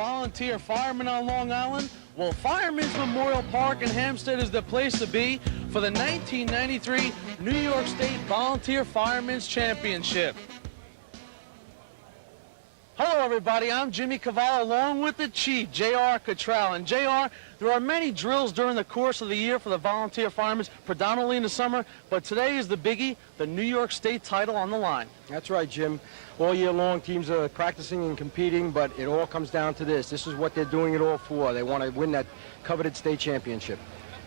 volunteer firemen on Long Island? Well, Firemen's Memorial Park in Hempstead is the place to be for the 1993 New York State Volunteer Firemen's Championship. Hello, everybody. I'm Jimmy Cavallo, along with the Chief, J.R. Cottrell. And, J.R., there are many drills during the course of the year for the volunteer firemen, predominantly in the summer, but today is the biggie, the New York State title on the line. That's right, Jim. All year long, teams are practicing and competing, but it all comes down to this. This is what they're doing it all for. They want to win that coveted state championship.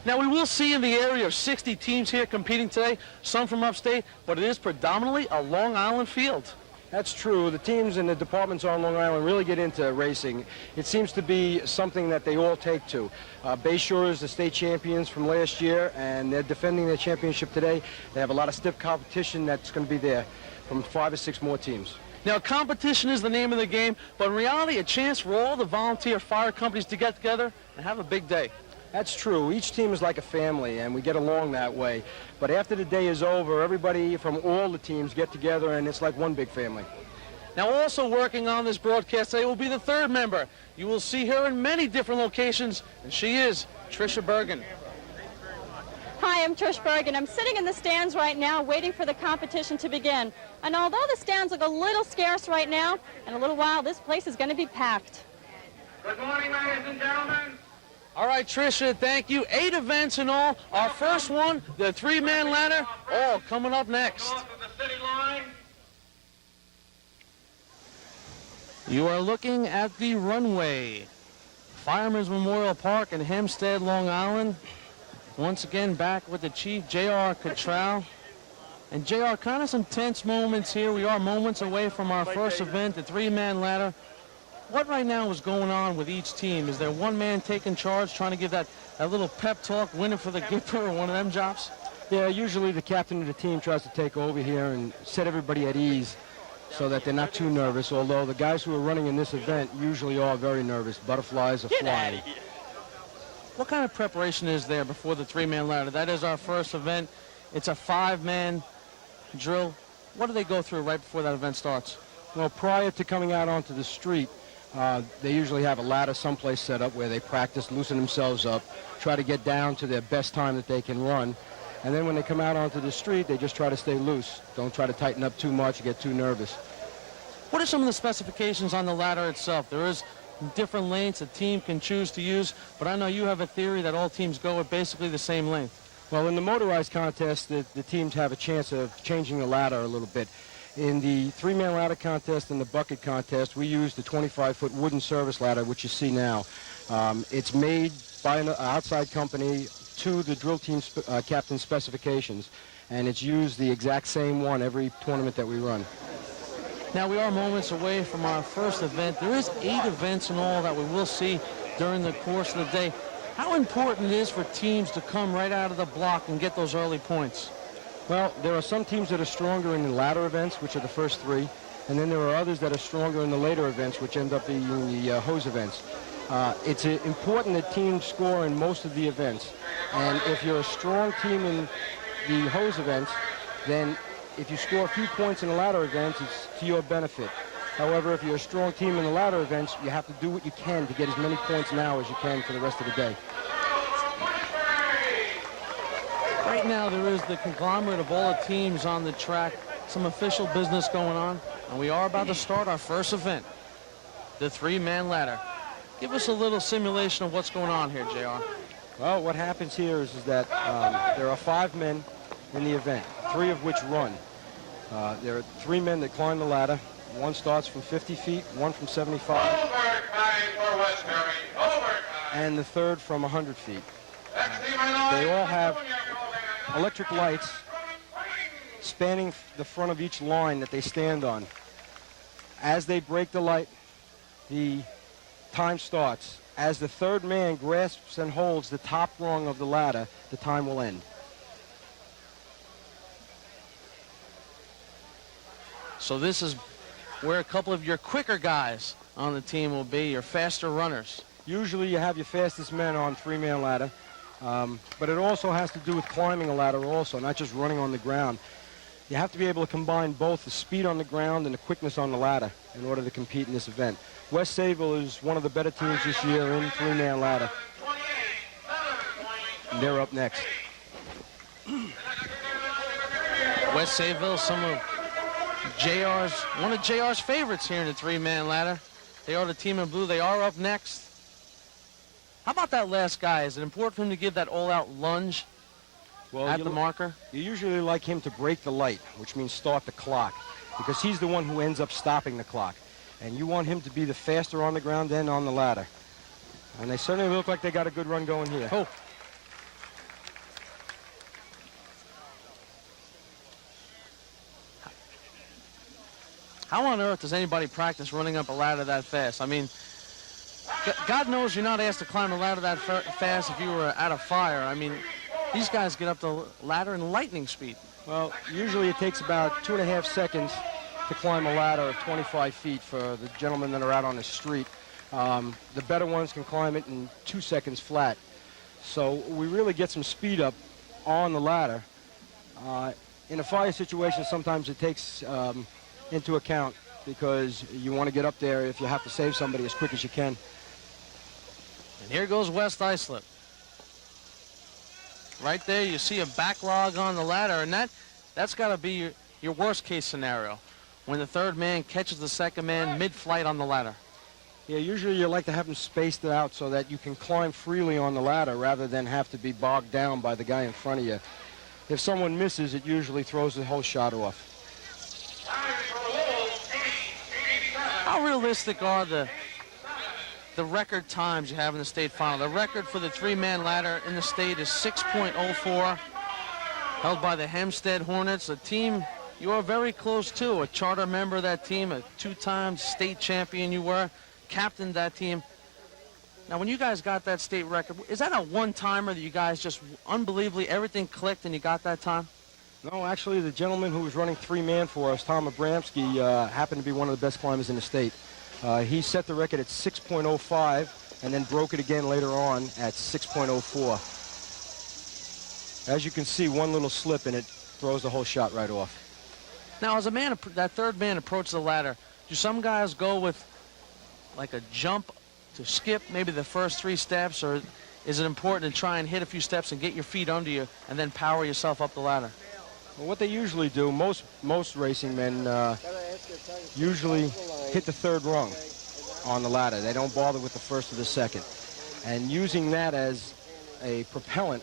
Now, we will see in the area of 60 teams here competing today, some from upstate, but it is predominantly a Long Island field. That's true. The teams and the departments on Long Island really get into racing. It seems to be something that they all take to. Bayshore is the state champions from last year, and they're defending their championship today. They have a lot of stiff competition that's going to be there from 5 or 6 more teams. Now, competition is the name of the game, but in reality, a chance for all the volunteer fire companies to get together and have a big day. That's true. Each team is like a family, and we get along that way. But after the day is over, everybody from all the teams get together, and it's like one big family. Now, also working on this broadcast today will be the third member. You will see her in many different locations, and she is Tricia Bergen. Hi, I'm Trish Bergen. I'm sitting in the stands right now waiting for the competition to begin. And although the stands look a little scarce right now, in a little while this place is going to be packed. Good morning, ladies and gentlemen. All right, Tricia, thank you. 8 events in all. Our first one, the 3-man ladder, all coming up next. You are looking at the runway. Firemen's Memorial Park in Hempstead, Long Island. Once again, back with the Chief, J.R. Cottrell. And J.R., kind of some tense moments here. We are moments away from our first event, the 3-man ladder. What right now is going on with each team? Is there one man taking charge, trying to give that little pep talk, winning for the Gipper or one of them jobs? Yeah, usually the captain of the team tries to take over here and set everybody at ease so that they're not too nervous, although the guys who are running in this event usually are very nervous. Butterflies are flying. What kind of preparation is there before the 3-man ladder? That is our first event. It's a 5-man drill. What do they go through right before that event starts? Well, prior to coming out onto the street, they usually have a ladder someplace set up where they practice, loosen themselves up, try to get down to their best time that they can run. And then when they come out onto the street, they just try to stay loose. Don't try to tighten up too much or get too nervous. What are some of the specifications on the ladder itself? There is different lengths a team can choose to use, but I know you have a theory that all teams go at basically the same length. Well, in the motorized contest, the teams have a chance of changing the ladder a little bit. In the 3-man ladder contest and the bucket contest, we use the 25-foot wooden service ladder, which you see now. It's made by an outside company to the drill team captain specifications, and it's used the exact same one every tournament that we run. Now, we are moments away from our first event. There is 8 events in all that we will see during the course of the day. How important it is for teams to come right out of the block and get those early points? Well, there are some teams that are stronger in the ladder events, which are the first 3, and then there are others that are stronger in the later events, which end up being the hose events. It's important that teams score in most of the events, and if you're a strong team in the hose events, then if you score a few points in the ladder events, it's to your benefit. However, if you're a strong team in the ladder events, you have to do what you can to get as many points now as you can for the rest of the day. Right now, there is the conglomerate of all the teams on the track, some official business going on, and we are about to start our first event, the 3-man ladder. Give us a little simulation of what's going on here, JR. Well, what happens here is that there are 5 men in the event, 3 of which run. There are 3 men that climb the ladder. One starts from 50 feet, one from 75, and the third from 100 feet. They all have electric lights spanning the front of each line that they stand on. As they break the light, the time starts. As the third man grasps and holds the top rung of the ladder, the time will end. So this is where a couple of your quicker guys on the team will be, your faster runners. Usually you have your fastest men on 3-man ladder, but it also has to do with climbing a ladder also, not just running on the ground. You have to be able to combine both the speed on the ground and the quickness on the ladder in order to compete in this event. West Sayville is one of the better teams this year in three-man ladder. And they're up next. West Sayville, one of JR's favorites here in the three-man ladder. They are the team in blue. They are up next. How about that last guy? Is it important for him to give that all-out lunge at the marker? You usually like him to break the light, which means start the clock, because he's the one who ends up stopping the clock. And you want him to be the faster on the ground and on the ladder. And they certainly look like they got a good run going here. Oh. How on earth does anybody practice running up a ladder that fast? I mean, God knows you're not asked to climb a ladder that fast if you were at a fire. I mean, these guys get up the ladder in lightning speed. Well, usually it takes about 2.5 seconds to climb a ladder of 25 feet for the gentlemen that are out on the street. The better ones can climb it in 2 seconds flat. So we really get some speed up on the ladder. In a fire situation, sometimes it takes into account because you want to get up there if you have to save somebody as quick as you can. And here goes West Islip. Right there, you see a backlog on the ladder, and that's got to be your worst case scenario, when the third man catches the second man mid-flight on the ladder. Yeah, usually you like to have them spaced out so that you can climb freely on the ladder rather than have to be bogged down by the guy in front of you. If someone misses, it usually throws the whole shot off. How realistic are the record times you have in the state final? The record for the three-man ladder in the state is 6.04, held by the Hempstead Hornets, a team you are very close to, a charter member of that team, a two-time state champion you were, captained that team. Now, when you guys got that state record, is that a one-timer that you guys just unbelievably, everything clicked and you got that time? No, actually, the gentleman who was running three-man for us, Tom Abramsky, happened to be one of the best climbers in the state. He set the record at 6.05 and then broke it again later on at 6.04. As you can see, one little slip and it throws the whole shot right off. Now, as that third man approaches the ladder, do some guys go with like a jump to skip maybe the first 3 steps, or is it important to try and hit a few steps and get your feet under you and then power yourself up the ladder? Well, what they usually do, most racing men usually hit the third rung on the ladder. They don't bother with the first or the second. And using that as a propellant,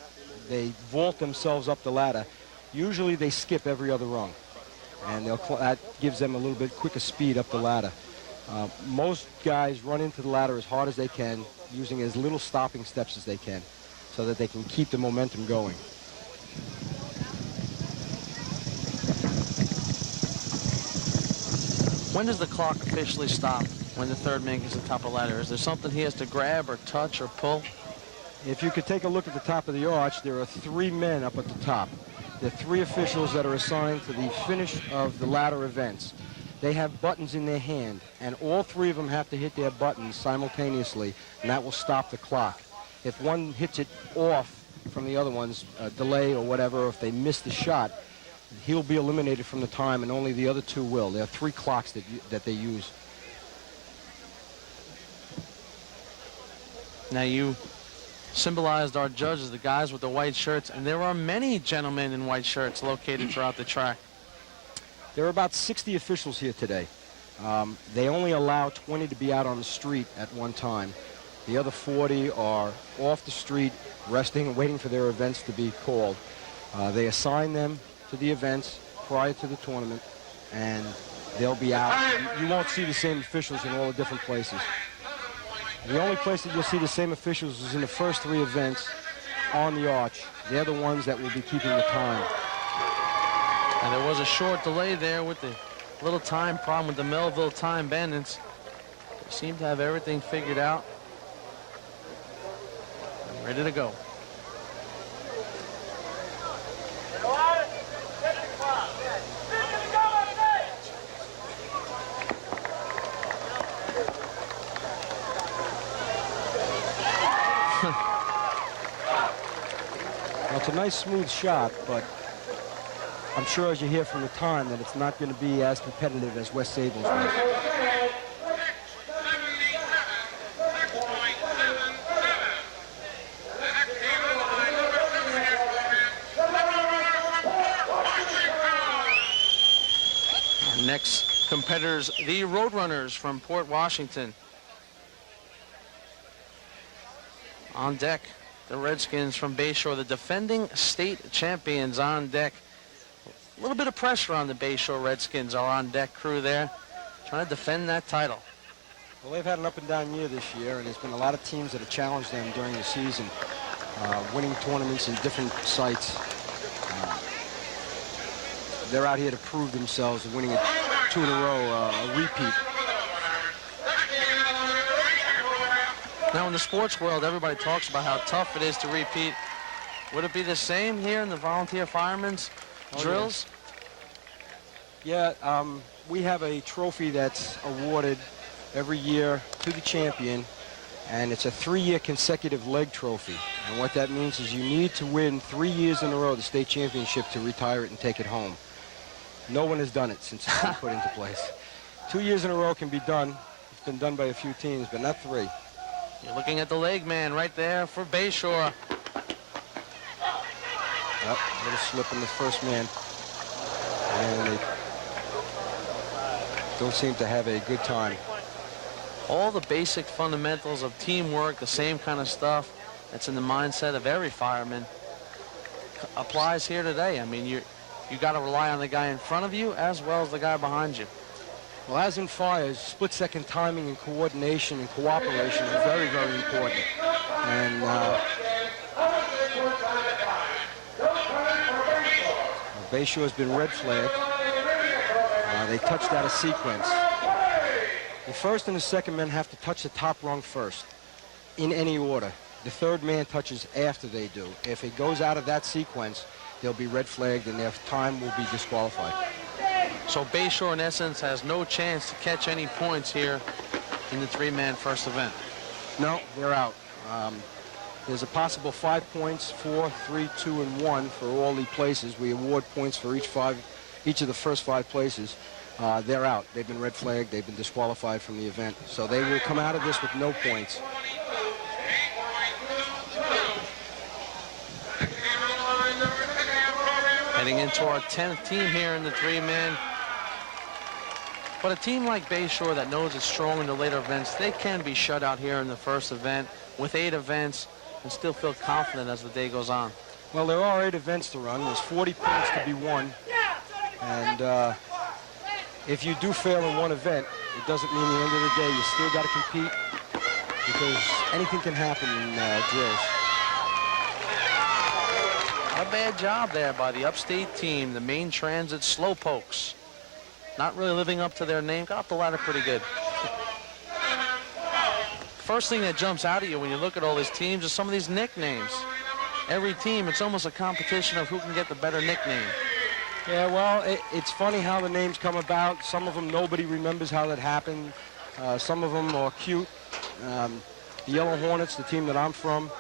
they vault themselves up the ladder. Usually they skip every other rung, and that gives them a little bit quicker speed up the ladder. Most guys run into the ladder as hard as they can, using as little stopping steps as they can, so that they can keep the momentum going. When does the clock officially stop when the third man gets to the top of the ladder? Is there something he has to grab or touch or pull? If you could take a look at the top of the arch, there are 3 men up at the top. There are 3 officials that are assigned to the finish of the ladder events. They have buttons in their hand, and all 3 of them have to hit their buttons simultaneously, and that will stop the clock. If one hits it off from the other ones, delay or whatever, or if they miss the shot, he'll be eliminated from the time, and only the other 2 will. There are 3 clocks that they use. Now, you symbolized our judges, the guys with the white shirts, and there are many gentlemen in white shirts located throughout the track. There are about 60 officials here today. They only allow 20 to be out on the street at one time. The other 40 are off the street, resting and waiting for their events to be called. They assign them to the events prior to the tournament, and they'll be out. You won't see the same officials in all the different places. The only place that you'll see the same officials is in the first 3 events on the arch. They're the ones that will be keeping the time. And there was a short delay there with the little time problem with the Melville time bandits. They seem to have everything figured out. And ready to go. Well, it's a nice smooth shot, but I'm sure as you hear from the time that it's not going to be as competitive as West Sables was. Next competitors, the Roadrunners from Port Washington. On deck, the Redskins from Bayshore, the defending state champions on deck. A little bit of pressure on the Bayshore Redskins, our on-deck crew there, trying to defend that title. Well, they've had an up-and-down year this year, and there's been a lot of teams that have challenged them during the season, winning tournaments in different sites. They're out here to prove themselves, winning it 2 in a row, a repeat. Now, in the sports world, everybody talks about how tough it is to repeat. Would it be the same here in the volunteer firemen's drills? Yeah, we have a trophy that's awarded every year to the champion, and it's a 3-year consecutive leg trophy. And what that means is you need to win 3 years in a row the state championship to retire it and take it home. No one has done it since it's been put into place. 2 years in a row can be done. It's been done by a few teams, but not 3. You're looking at the leg man right there for Bayshore. A little slip in the first man. And they don't seem to have a good time. All the basic fundamentals of teamwork, the same kind of stuff that's in the mindset of every fireman applies here today. I mean, you got to rely on the guy in front of you as well as the guy behind you. Well, as in fires, split-second timing and coordination and cooperation are very, very important. And Bayshore has been red flagged. They touched out of sequence. The first and the second men have to touch the top rung first, in any order. The third man touches after they do. If it goes out of that sequence, they'll be red flagged and their time will be disqualified. So Bayshore, in essence, has no chance to catch any points here in the 3-man first event. No, they're out. There's a possible 5 points, 4, 3, 2, and 1 for all the places. We award points for each of the first 5 places. They're out. They've been red flagged. They've been disqualified from the event. So they will come out of this with no points. Heading into our 10th team here in the 3-man. But a team like Bayshore that knows it's strong in the later events, they can be shut out here in the first event with 8 events and still feel confident as the day goes on. Well, there are 8 events to run. There's 40 points to be won. And if you do fail in one event, it doesn't mean at the end of the day you still got to compete, because anything can happen in drills. Not a bad job there by the upstate team, the Main Transit Slowpokes. Not really living up to their name. Got up the ladder pretty good. First thing that jumps out at you when you look at all these teams is some of these nicknames. Every team, it's almost a competition of who can get the better nickname. Yeah, well, it's funny how the names come about. Some of them nobody remembers how that happened. Some of them are cute. The Yellow Hornets, the team that I'm from,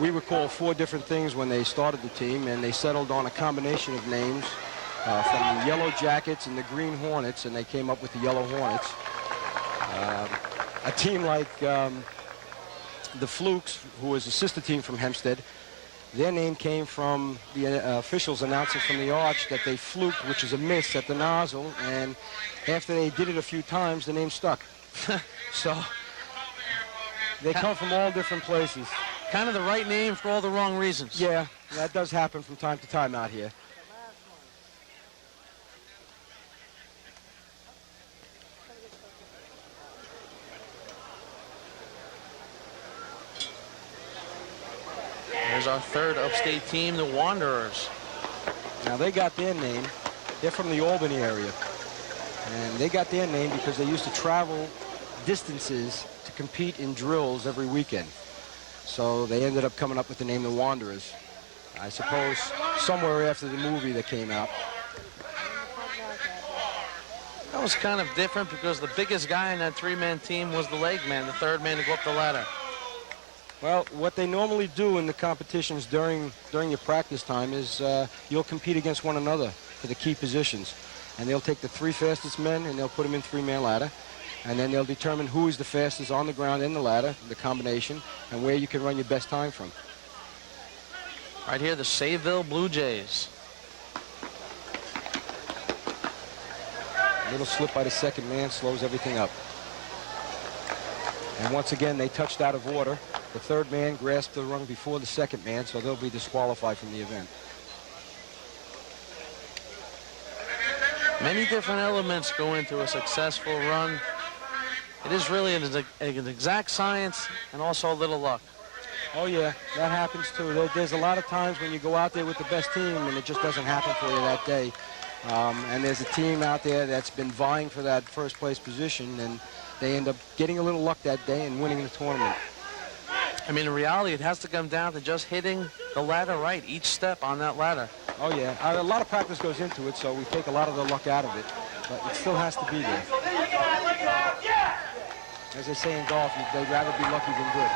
we were called 4 different things when they started the team, and they settled on a combination of names from the Yellow Jackets and the Green Hornets, and they came up with the Yellow Hornets. A team like the Flukes, who was a sister team from Hempstead, their name came from the officials announcing from the arch that they fluked, which is a miss at the nozzle, and after they did it a few times, the name stuck. So they come from all different places. Kind of the right name for all the wrong reasons. Yeah, that does happen from time to time out here. There's our 3rd upstate team, the Wanderers. Now they got their name. They're from the Albany area. And they got their name because they used to travel distances to compete in drills every weekend. So they ended up coming up with the name the Wanderers. I suppose somewhere after the movie that came out. That was kind of different because the biggest guy in that 3-man team was the leg man, the 3rd man to go up the ladder. Well, what they normally do in the competitions during your practice time is you'll compete against one another for the key positions. And they'll take the 3 fastest men and they'll put them in 3-man ladder. And then they'll determine who is the fastest on the ground in the ladder, the combination, and where you can run your best time from. Right here, the Sayville Blue Jays. A little slip by the second man slows everything up. And once again, they touched out of order. The third man grasped the rung before the second man, so they'll be disqualified from the event. Many different elements go into a successful run. It is really an exact science and also a little luck. Oh, yeah, that happens too. There's a lot of times when you go out there with the best team and it just doesn't happen for you that day. And there's a team out there that's been vying for that first place position, and they end up getting a little luck that day and winning the tournament. I mean, in reality, it has to come down to just hitting the ladder right, each step on that ladder. Oh, yeah. A lot of practice goes into it, so we take a lot of the luck out of it, but it still has to be there. As they say in golf, they'd rather be lucky than good.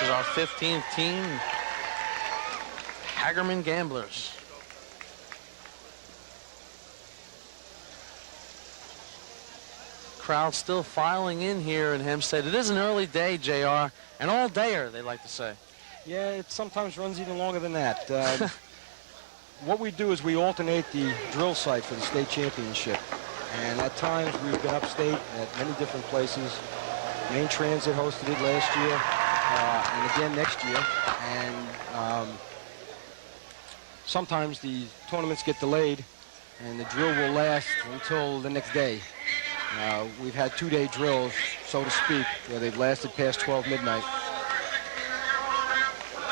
This is our 15th team, Hagerman Gamblers. Crowd still filing in here in Hempstead. It is an early day, JR, an all-dayer, they like to say. Yeah, it sometimes runs even longer than that. What we do is we alternate the drill site for the state championship. And at times we've been upstate at many different places. Main Transit hosted it last year, and again next year. And sometimes the tournaments get delayed and the drill will last until the next day. We've had 2-day drills, so to speak, where they've lasted past 12 midnight.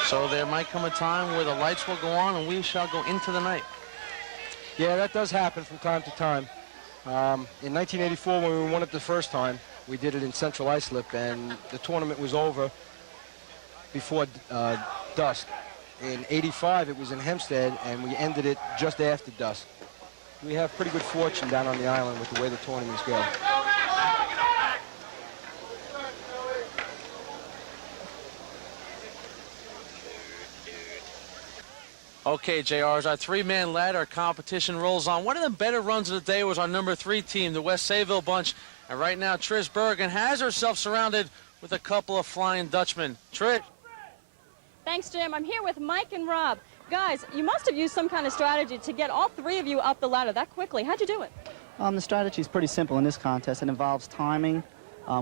So there might come a time where the lights will go on and we shall go into the night. Yeah, that does happen from time to time. In 1984, when we won it the first time, we did it in Central Islip, and the tournament was over before dusk. In 85, it was in Hempstead, and we ended it just after dusk. We have pretty good fortune down on the island with the way the tournaments go. Okay, JR, as our 3-man ladder competition rolls on, one of the better runs of the day was our number 3 team, the West Sayville bunch. And right now, Trish Bergen has herself surrounded with a couple of Flying Dutchmen. Trish. Thanks, Jim. I'm here with Mike and Rob. Guys, you must have used some kind of strategy to get all 3 of you up the ladder that quickly. How'd you do it? The strategy is pretty simple in this contest. It involves timing.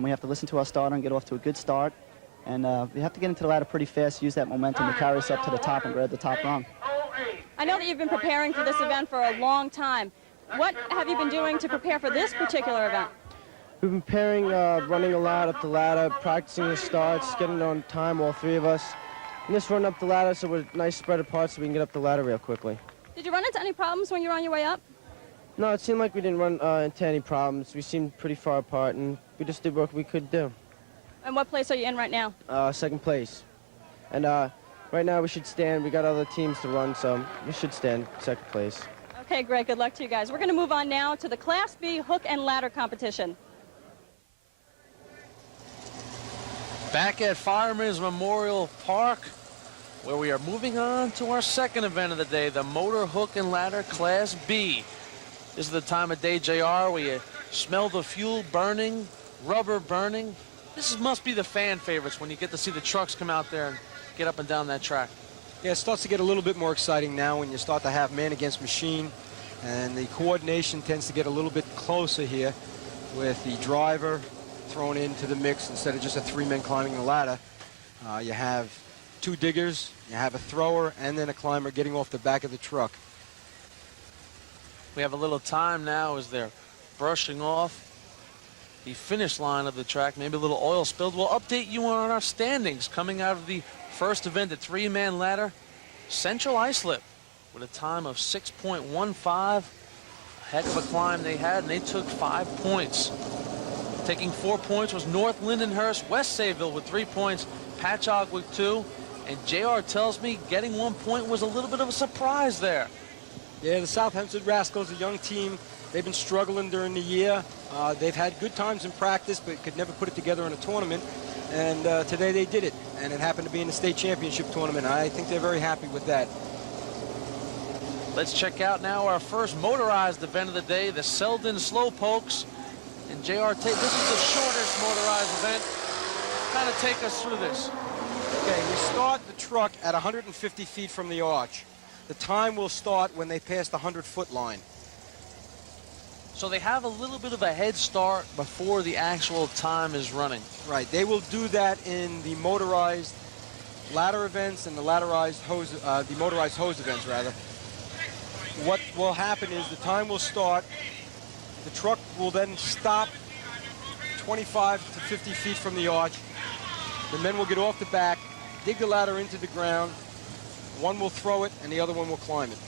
We have to listen to our starter and get off to a good start. And we have to get into the ladder pretty fast, use that momentum to carry us up to the top and grab the top rung. I know that you've been preparing for this event for a long time. What have you been doing to prepare for this particular event? We've been preparing, running a lot up the ladder, practicing the starts, getting on time, all 3 of us. And just run up the ladder so we're nice spread apart so we can get up the ladder real quickly. Did you run into any problems when you were on your way up? No, it seemed like we didn't run into any problems. We seemed pretty far apart, and we just did what we could do. And what place are you in right now? Second place. And right now we should stand. We got other teams to run, so we should stand second place. Okay, great. Good luck to you guys. We're going to move on now to the Class B hook and ladder competition. Back at Firemen's Memorial Park, where we are moving on to our second event of the day, the Motor Hook and Ladder Class B. This is the time of day, JR, where you smell the fuel burning, rubber burning. This must be the fan favorites when you get to see the trucks come out there and get up and down that track. Yeah, it starts to get a little bit more exciting now when you start to have man against machine, and the coordination tends to get a little bit closer here with the driver thrown into the mix instead of just a 3-man climbing the ladder. You have 2 diggers, you have a thrower, and then a climber getting off the back of the truck. We have a little time now as they're brushing off the finish line of the track, maybe a little oil spilled. We'll update you on our standings coming out of the first event, the 3-man ladder. Central Islip with a time of 6.15. A heck of a climb they had, and they took 5 points. Taking 4 points was North Lindenhurst. West Sayville with 3 points. Patchogue with 2. And JR tells me getting 1 point was a little bit of a surprise there. Yeah, the South Hempstead Rascals, a young team. They've been struggling during the year. They've had good times in practice, but could never put it together in a tournament. And today they did it, and it happened to be in the state championship tournament. I think they're very happy with that. Let's check out now our first motorized event of the day, the Selden Slowpokes. And JR, this is the shortest motorized event. Kind of take us through this. Okay, we start the truck at 150 feet from the arch. The time will start when they pass the 100-foot line. So they have a little bit of a head start before the actual time is running. Right, they will do that in the motorized ladder events and the motorized hose events, rather. What will happen is the time will start, the truck will then stop 25 to 50 feet from the arch. The men will get off the back, dig the ladder into the ground. One will throw it and the other one will climb it.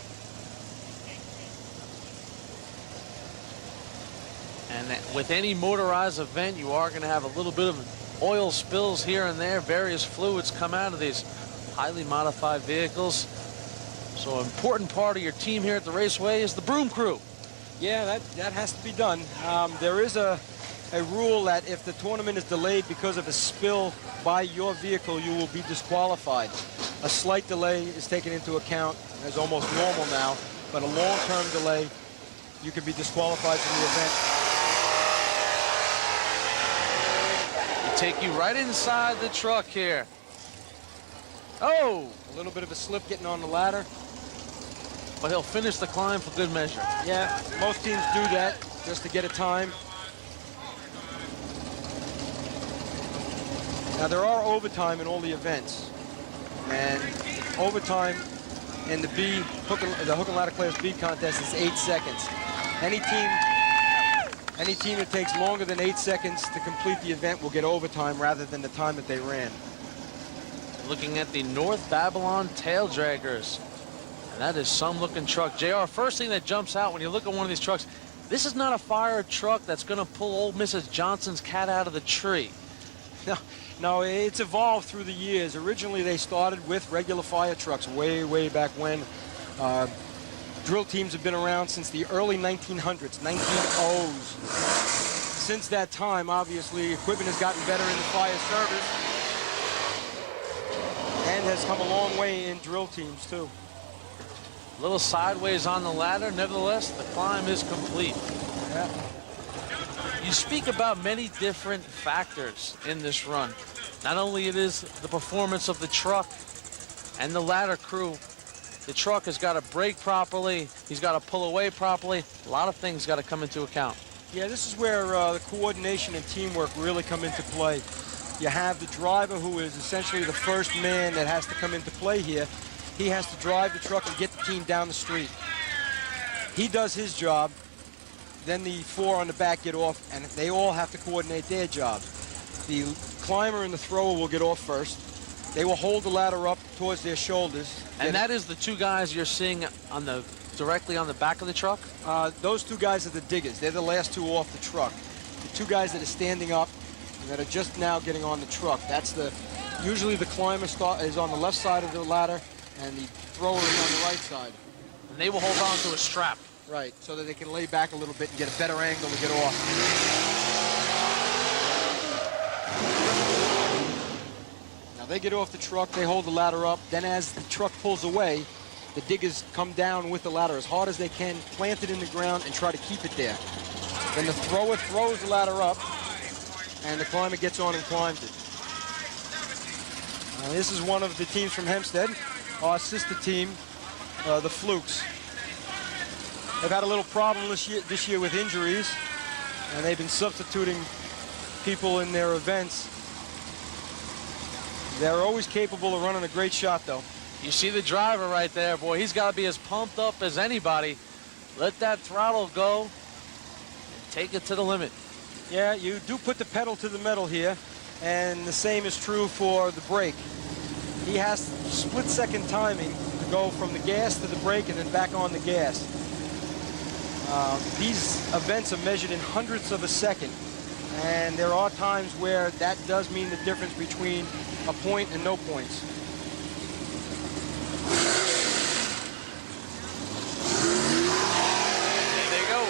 And with any motorized event, you are going to have a little bit of oil spills here and there. Various fluids come out of these highly modified vehicles. So an important part of your team here at the Raceway is the broom crew. Yeah, that has to be done. There is a rule that if the tournament is delayed because of a spill by your vehicle, you will be disqualified. A slight delay is taken into account as almost normal now, but a long-term delay, you could be disqualified from the event. Take you right inside the truck here. Oh! A little bit of a slip getting on the ladder. But he'll finish the climb for good measure. Yeah, most teams do that just to get a time. Now there are overtime in all the events. And overtime in the hook and ladder class B contest is 8 seconds. Any team that takes longer than 8 seconds to complete the event will get overtime rather than the time that they ran. Looking at the North Babylon Tail Draggers. And that is some looking truck. JR, first thing that jumps out when you look at one of these trucks, this is not a fire truck that's going to pull old Mrs. Johnson's cat out of the tree. No, it's evolved through the years. Originally, they started with regular fire trucks way back when. Drill teams have been around since the early 1900s, 1900s. Since that time, obviously, equipment has gotten better in the fire service and has come a long way in drill teams, too. A little sideways on the ladder. Nevertheless, the climb is complete. Yeah. You speak about many different factors in this run. Not only it is the performance of the truck and the ladder crew. The truck has got to brake properly. He's got to pull away properly. A lot of things got to come into account. Yeah, this is where the coordination and teamwork really come into play. You have the driver, who is essentially the first man that has to come into play here. He has to drive the truck and get the team down the street. He does his job. Then the four on the back get off, and they all have to coordinate their jobs. The climber and the thrower will get off first. They will hold the ladder up towards their shoulders. And that is the two guys you're seeing on directly on the back of the truck? Those two guys are the diggers. They're the last two off the truck. The two guys that are standing up and that are just now getting on the truck. Usually the climber is on the left side of the ladder and the thrower is on the right side. And they will hold on to a strap. Right, so that they can lay back a little bit and get a better angle to get off. Now they get off the truck, they hold the ladder up, then as the truck pulls away, the diggers come down with the ladder as hard as they can, plant it in the ground, and try to keep it there. Then the thrower throws the ladder up, and the climber gets on and climbs it. This is one of the teams from Hempstead, our sister team, the Flukes. They've had a little problem this year with injuries, and they've been substituting people in their events. They're always capable of running a great shot, though. You see the driver right there, boy. He's got to be as pumped up as anybody. Let that throttle go and take it to the limit. Yeah, you do put the pedal to the metal here, and the same is true for the brake. He has split-second timing to go from the gas to the brake and then back on the gas. These events are measured in hundredths of a second, And there are times where that does mean the difference between a point and no points. There they go.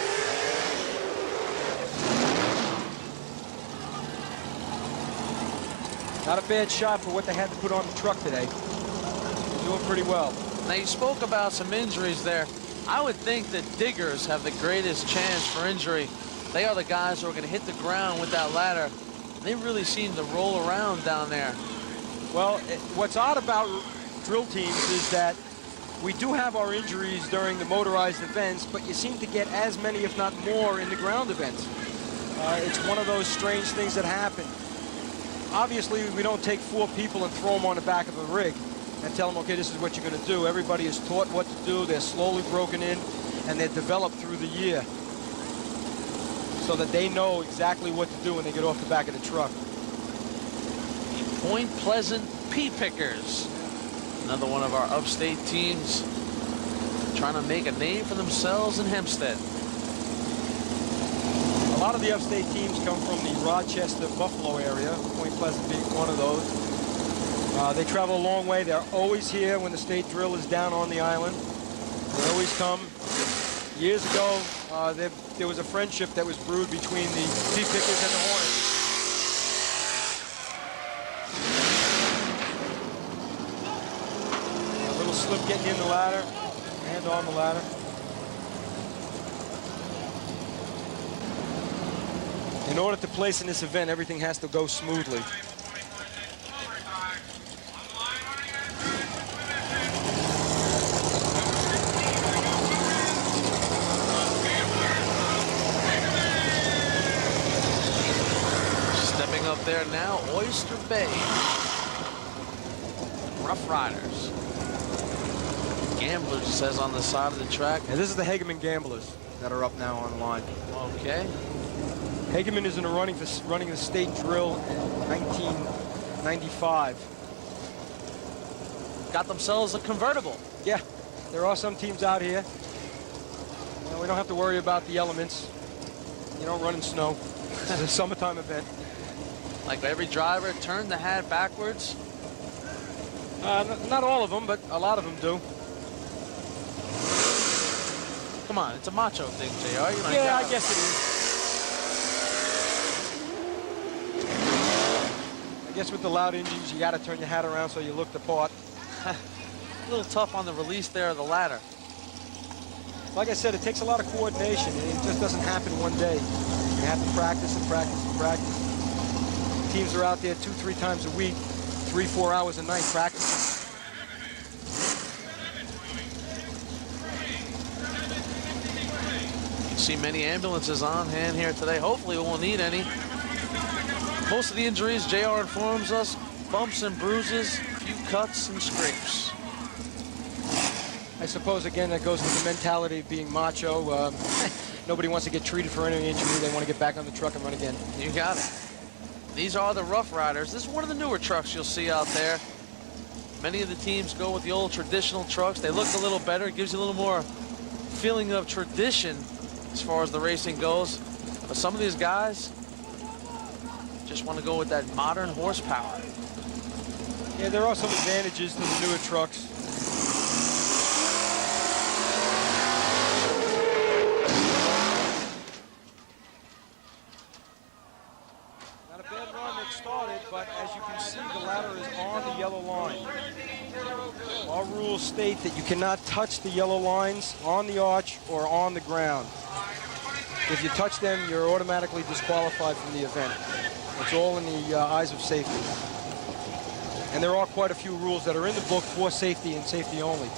Not a bad shot for what they had to put on the truck today. They're doing pretty well. Now, you spoke about some injuries there. I would think that diggers have the greatest chance for injury. They are the guys who are going to hit the ground with that ladder. They really seem to roll around down there. Well, what's odd about drill teams is that we do have our injuries during the motorized events, but you seem to get as many, if not more, in the ground events. It's one of those strange things that happen. Obviously, we don't take 4 people and throw them on the back of a rig and tell them, okay, this is what you're going to do. Everybody is taught what to do. They're slowly broken in, and they're developed through the year so that they know exactly what to do when they get off the back of the truck. The Point Pleasant Pea Pickers, another one of our upstate teams trying to make a name for themselves in Hempstead. A lot of the upstate teams come from the Rochester, Buffalo area, Point Pleasant being one of those. They travel a long way. They're always here when the state drill is down on the island. They always come. Years ago, there was a friendship that was brewed between the pea pickers and the Hornets. A little slip getting in the ladder, and on the ladder. In order to place in this event, everything has to go smoothly. Stepping up there now, Oyster Bay. Rough Riders. Gamblers, says on the side of the track. And this is the Hageman Gamblers that are up now online. Okay. Hageman is in the running the state drill in 1995. Got themselves a convertible. Yeah, there are some teams out here. We don't have to worry about the elements. You don't run in snow. It's a summertime event. Like every driver, turn the hat backwards. Not all of them, but a lot of them do. Come on, it's a macho thing, JR. You know, Yeah, I guess it is. I guess with the loud engines, you got to turn your hat around so you look the part. A little tough on the release there of the ladder. Like I said, it takes a lot of coordination. It just doesn't happen one day. You have to practice and practice and practice. Teams are out there 2-3 times a week, 3-4 hours a night practicing. You see many ambulances on hand here today. Hopefully we won't need any. Most of the injuries, JR informs us, bumps and bruises, a few cuts and scrapes. I suppose, again, that goes with the mentality of being macho. Nobody wants to get treated for any injury. They want to get back on the truck and run again. You got it. These are the Rough Riders. This is one of the newer trucks you'll see out there. Many of the teams go with the old traditional trucks. They look a little better. It gives you a little more feeling of tradition as far as the racing goes. But some of these guys just want to go with that modern horsepower. Yeah, there are some advantages to the newer trucks. Not a bad run that started, but as you can see, the ladder is on the yellow line. Our rules state that you cannot touch the yellow lines on the arch or on the ground. If you touch them, you're automatically disqualified from the event. It's all in the eyes of safety. And there are quite a few rules that are in the book for safety and safety only.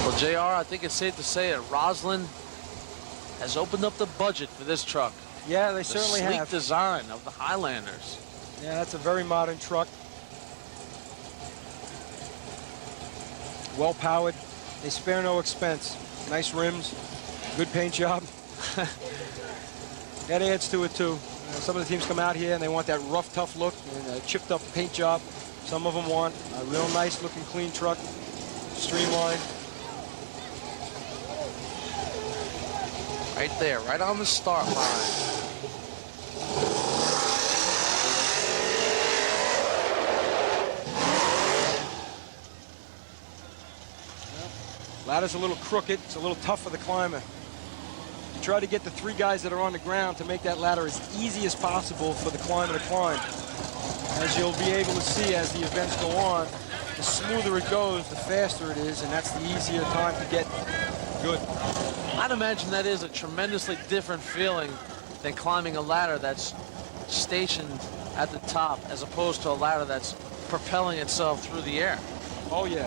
Well, JR, I think it's safe to say that Roslyn has opened up the budget for this truck. Yeah, they certainly have. The sleek design of the Highlanders. Yeah, that's a very modern truck. Well powered. They spare no expense. Nice rims, good paint job. That adds to it too. Some of the teams come out here and they want that rough, tough look and a chipped up paint job. Some of them want a real nice looking clean truck. streamlined. Right there, right on the start line. Ladder's a little crooked. It's a little tough for the climber. You try to get the 3 guys that are on the ground to make that ladder as easy as possible for the climber to climb. As you'll be able to see as the events go on, the smoother it goes, the faster it is, and that's the easier time to get good. I'd imagine that is a tremendously different feeling than climbing a ladder that's stationed at the top as opposed to a ladder that's propelling itself through the air. Oh, yeah.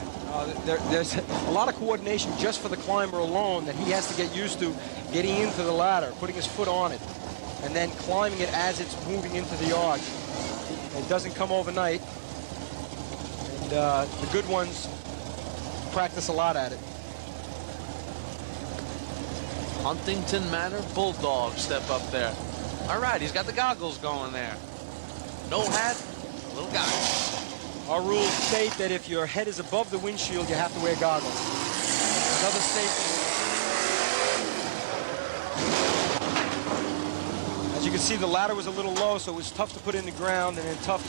There's a lot of coordination just for the climber alone that he has to get used to getting into the ladder, putting his foot on it, and then climbing it as it's moving into the arch. It doesn't come overnight, and the good ones practice a lot at it. Huntington Manor Bulldog step up there. All right, he's got the goggles going there. No hat, little goggles. Our rules state that if your head is above the windshield, you have to wear goggles. Another safety. As you can see, the ladder was a little low, so it was tough to put in the ground and then tough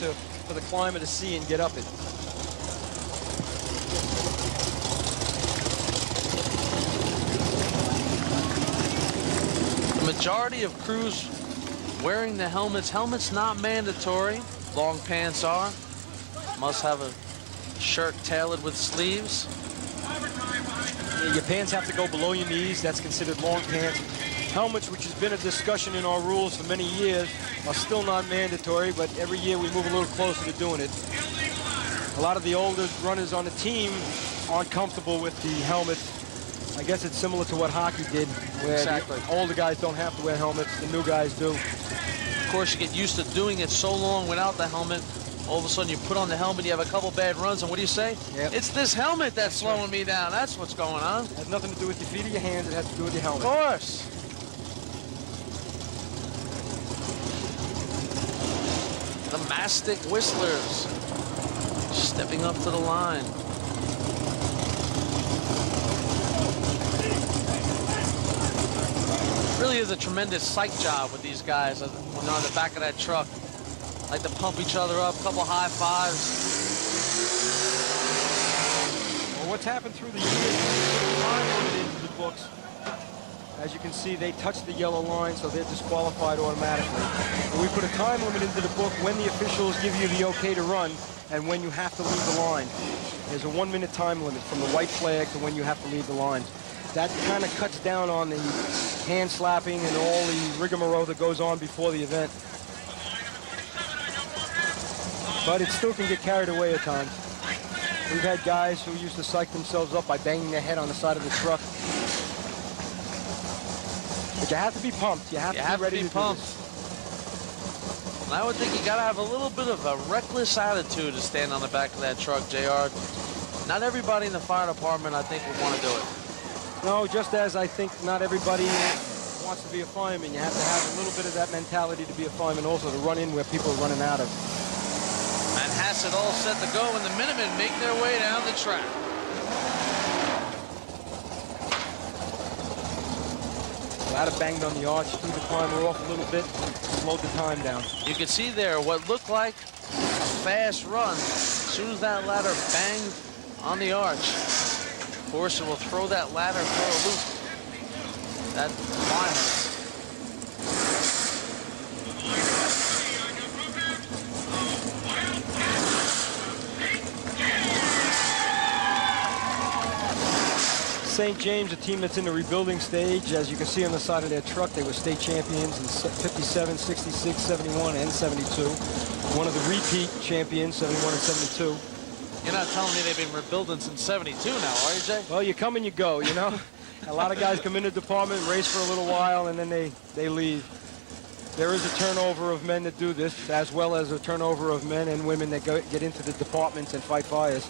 for the climber to see and get up it. The majority of crews wearing the helmets. Helmets not mandatory. Long pants are. Must have a shirt tailored with sleeves. Yeah, your pants have to go below your knees. That's considered long pants. Helmets, which has been a discussion in our rules for many years, are still not mandatory, but every year we move a little closer to doing it. A lot of the older runners on the team aren't comfortable with the helmet. I guess it's similar to what hockey did, where Exactly. the older guys don't have to wear helmets, the new guys do. Of course, you get used to doing it so long without the helmet. All of a sudden, you put on the helmet, you have a couple bad runs, and what do you say? Yep. It's this helmet that's slowing me down. That's what's going on. It has nothing to do with your feet or your hands. It has to do with your Of helmet. course. The Mastic Whistlers stepping up to the line. Really is a tremendous psych job with these guys when they're on the back of that truck. Like to pump each other up, couple high fives. Well, what's happened through the years, time limit into the books. As you can see, they touch the yellow line, so they're disqualified automatically. And we put a time limit into the book when the officials give you the okay to run and when you have to leave the line. There's a 1-minute time limit from the white flag to when you have to leave the line. That kind of cuts down on the hand slapping and all the rigmarole that goes on before the event. But it still can get carried away at times. We've had guys who used to psych themselves up by banging their head on the side of the truck. But you have to be pumped. You have to be ready to pumped. do this. And I would think you got to have a little bit of a reckless attitude to stand on the back of that truck, JR. Not everybody in the fire department, I think, would want to do it. No, just as I think not everybody wants to be a fireman. You have to have a little bit of that mentality to be a fireman also, to run in where people are running out of. Manhasset all set to go, and the Minutemen make their way down the track. Ladder banged on the arch, threw the climber off a little bit, slowed the time down. You can see there what looked like a fast run. As soon as that ladder banged on the arch, of course, it will throw that ladder for a loop. That climber. St. James, a team that's in the rebuilding stage. As you can see on the side of their truck, they were state champions in 57, 66, 71, and 72. One of the repeat champions, 71 and 72. You're not telling me they've been rebuilding since 72 now, are you, Jay? Well, you come and you go, you know? A lot of guys come in the department, race for a little while, and then they leave. There is a turnover of men that do this, as well as a turnover of men and women that get into the departments and fight fires.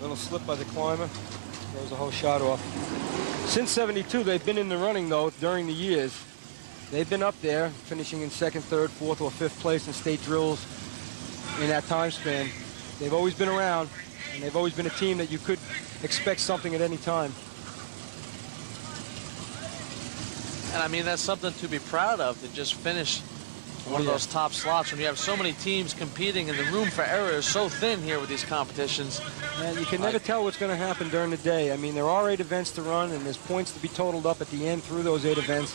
Little slip by the climber. Throws the whole shot off. Since 72, they've been in the running, though, during the years. They've been up there, finishing in second, third, fourth, or fifth place in state drills in that time span. They've always been around, and they've always been a team that you could expect something at any time. And I mean, that's something to be proud of, to just finish one of those top slots when you have so many teams competing and the room for error is so thin here with these competitions. And you can never tell what's going to happen during the day. I mean, there are 8 events to run, and there's points to be totaled up at the end through those 8 events.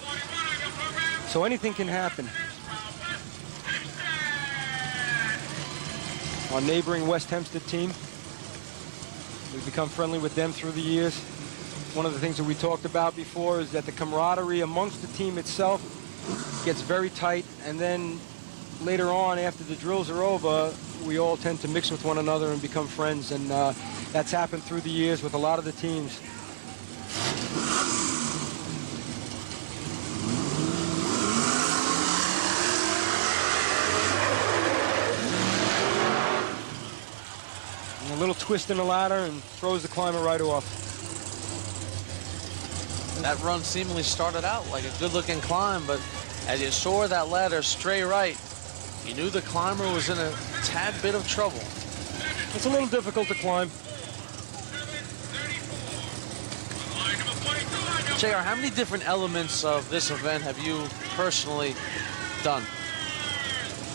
So anything can happen. Our neighboring West Hempstead team, we've become friendly with them through the years. One of the things that we talked about before is that the camaraderie amongst the team itself gets very tight, and then later on, after the drills are over, we all tend to mix with one another and become friends, and that's happened through the years with a lot of the teams. And a little twist in the ladder and throws the climber right off. That run seemingly started out like a good-looking climb, but as you saw that ladder stray right, you knew the climber was in a tad bit of trouble. It's a little difficult to climb. JR, how many different elements of this event have you personally done?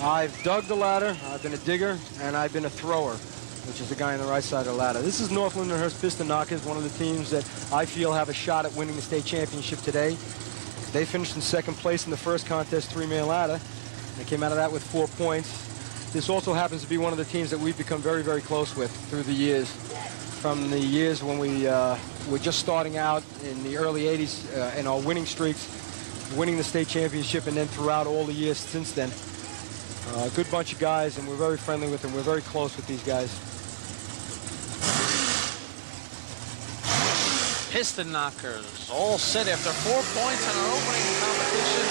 I've dug the ladder, I've been a digger, and I've been a thrower, which is the guy on the right side of the ladder. This is Northland and Hearst Piston Knockers, one of the teams that I feel have a shot at winning the state championship today. They finished in second place in the first contest, 3-man ladder. They came out of that with 4 points. This also happens to be one of the teams that we've become very, very close with through the years. From the years when we were just starting out in the early 80s in our winning streaks, winning the state championship, and then throughout all the years since then. A good bunch of guys, and we're very friendly with them. We're very close with these guys. Piston knockers all set after 4 points in our opening competition.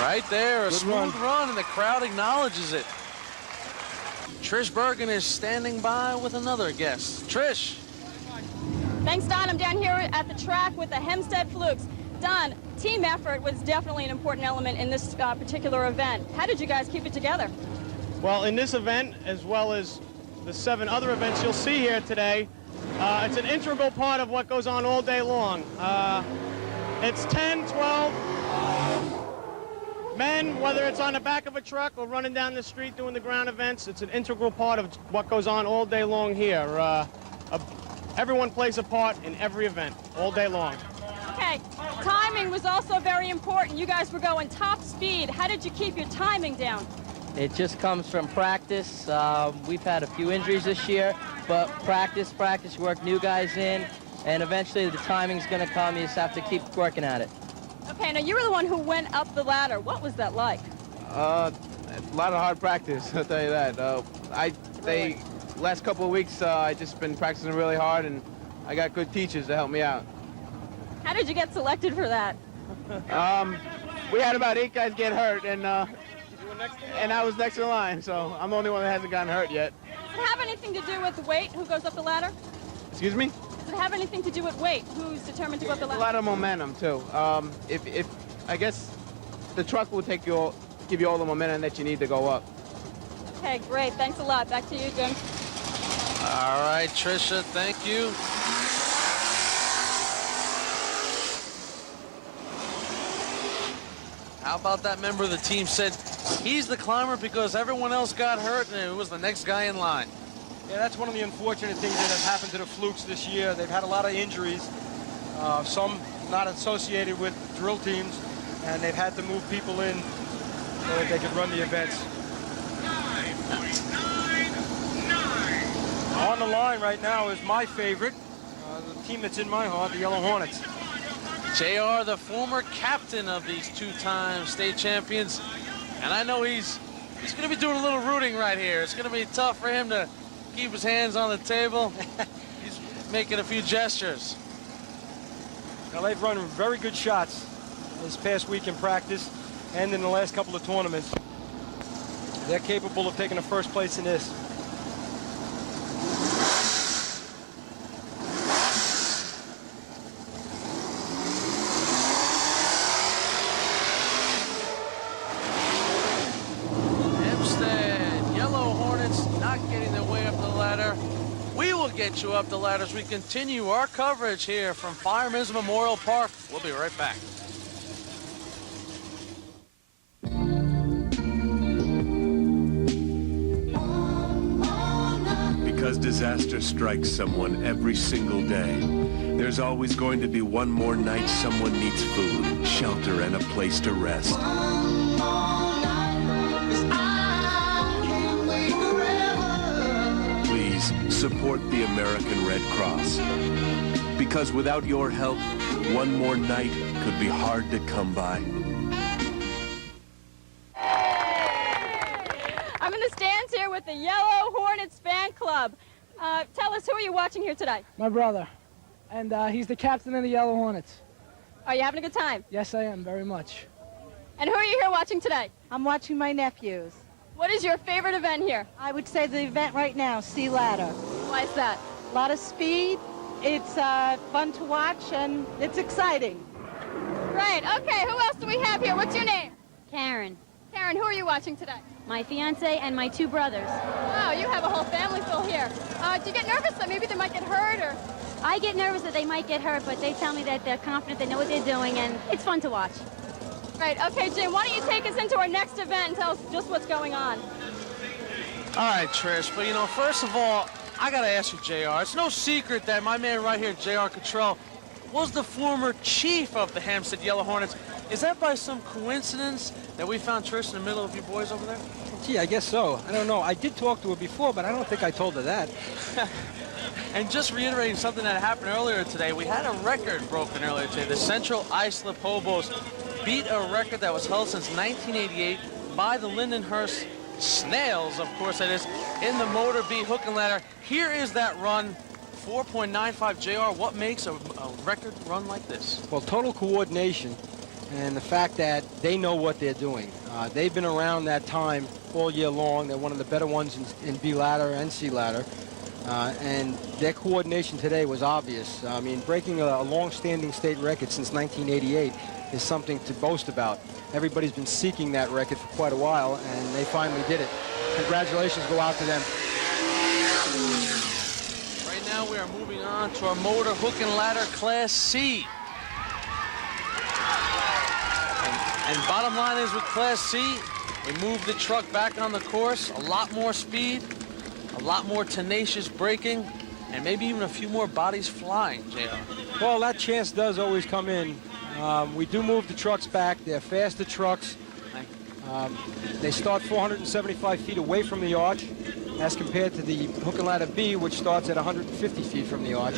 Right there, a smooth run, and the crowd acknowledges it. Trish Bergen is standing by with another guest. Trish. Thanks, Don. I'm down here at the track with the Hempstead Flukes. Don, team effort was definitely an important element in this particular event. How did you guys keep it together? Well, in this event, as well as the 7 other events you'll see here today, it's an integral part of what goes on all day long. It's 10, 12 men, whether it's on the back of a truck or running down the street doing the ground events. It's an integral part of what goes on all day long here. Everyone plays a part in every event, all day long. Okay, timing was also very important. You guys were going top speed. How did you keep your timing down? It just comes from practice. We've had a few injuries this year, but practice, work new guys in, and eventually the timing's going to come. You just have to keep working at it. Okay, now you were the one who went up the ladder. What was that like? A lot of hard practice, I'll tell you that. Last couple of weeks, I just been practicing really hard, and I got good teachers to help me out. How did you get selected for that? We had about 8 guys get hurt, and I was next in line, so I'm the only one that hasn't gotten hurt yet. Does it have anything to do with weight, who goes up the ladder? Excuse me? Does it have anything to do with weight, who's determined to go up the ladder? A lot of momentum, too. If I guess the truck will give you all the momentum that you need to go up. Okay, great. Thanks a lot. Back to you, Jim. All right, Tricia, thank you. How about that member of the team said he's the climber because everyone else got hurt and it was the next guy in line? Yeah, that's one of the unfortunate things that has happened to the Flukes this year. They've had a lot of injuries, some not associated with drill teams, and they've had to move people in so that they could run the events. On the line right now is my favorite, the team that's in my heart, the Yellow Hornets. JR, the former captain of these 2-time state champions, and I know he's going to be doing a little rooting right here. It's going to be tough for him to keep his hands on the table. He's making a few gestures. Now, they've run very good shots this past week in practice and in the last couple of tournaments. They're capable of taking the first place in this. Hempstead, Yellow Hornets not getting their way up the ladder. We will get you up the ladder as we continue our coverage here from Firemen's Memorial Park. We'll be right back. Because disaster strikes someone every single day, there's always going to be one more night someone needs food, shelter, and a place to rest. Please support the American Red Cross. Because without your help, one more night could be hard to come by. I'm in the stands here with the Yellow Hornets fan club. Tell us, who are you watching here today? My brother, and he's the captain of the Yellow Hornets. Are you having a good time? Yes, I am, very much. And who are you here watching today? I'm watching my nephews. What is your favorite event here? I would say the event right now, Sea Ladder. Why is that? A lot of speed, it's fun to watch, and it's exciting. Right, okay, who else do we have here? What's your name? Karen, Karen, who are you watching today? my fiance and my 2 brothers. Wow, you have a whole family full here. Do you get nervous that maybe they might get hurt, or? I get nervous that they might get hurt, but they tell me that they're confident, they know what they're doing, and it's fun to watch. Right, okay, Jim, why don't you take us into our next event and tell us just what's going on? All right, Trish, but you know, first of all, I gotta ask you, JR, it's no secret that my man right here, JR Cottrell, was the former chief of the Hempstead Yellow Hornets. Is that by some coincidence that we found Trish in the middle of you boys over there? Gee, I guess so. I don't know. I did talk to her before, but I don't think I told her that. And just reiterating something that happened earlier today, we had a record broken earlier today. The Central Islip Hobos beat a record that was held since 1988 by the Lindenhurst Snails, of course that is, in the Motor B hook and ladder. Here is that run, 4.95 JR. What makes a record run like this? Well, total coordination and the fact that they know what they're doing. They've been around that time all year long. They're one of the better ones in B ladder and C ladder. And their coordination today was obvious. I mean, breaking a long-standing state record since 1988 is something to boast about. Everybody's been seeking that record for quite a while, and they finally did it. Congratulations go out to them. Right now we are moving on to our motor hook and ladder Class C. And bottom line is with Class C, we move the truck back on the course, a lot more speed, a lot more tenacious braking, and maybe even a few more bodies flying, JR. Well, that chance does always come in. We do move the trucks back. They're faster trucks. They start 475 feet away from the arch as compared to the hook and ladder B, which starts at 150 feet from the arch.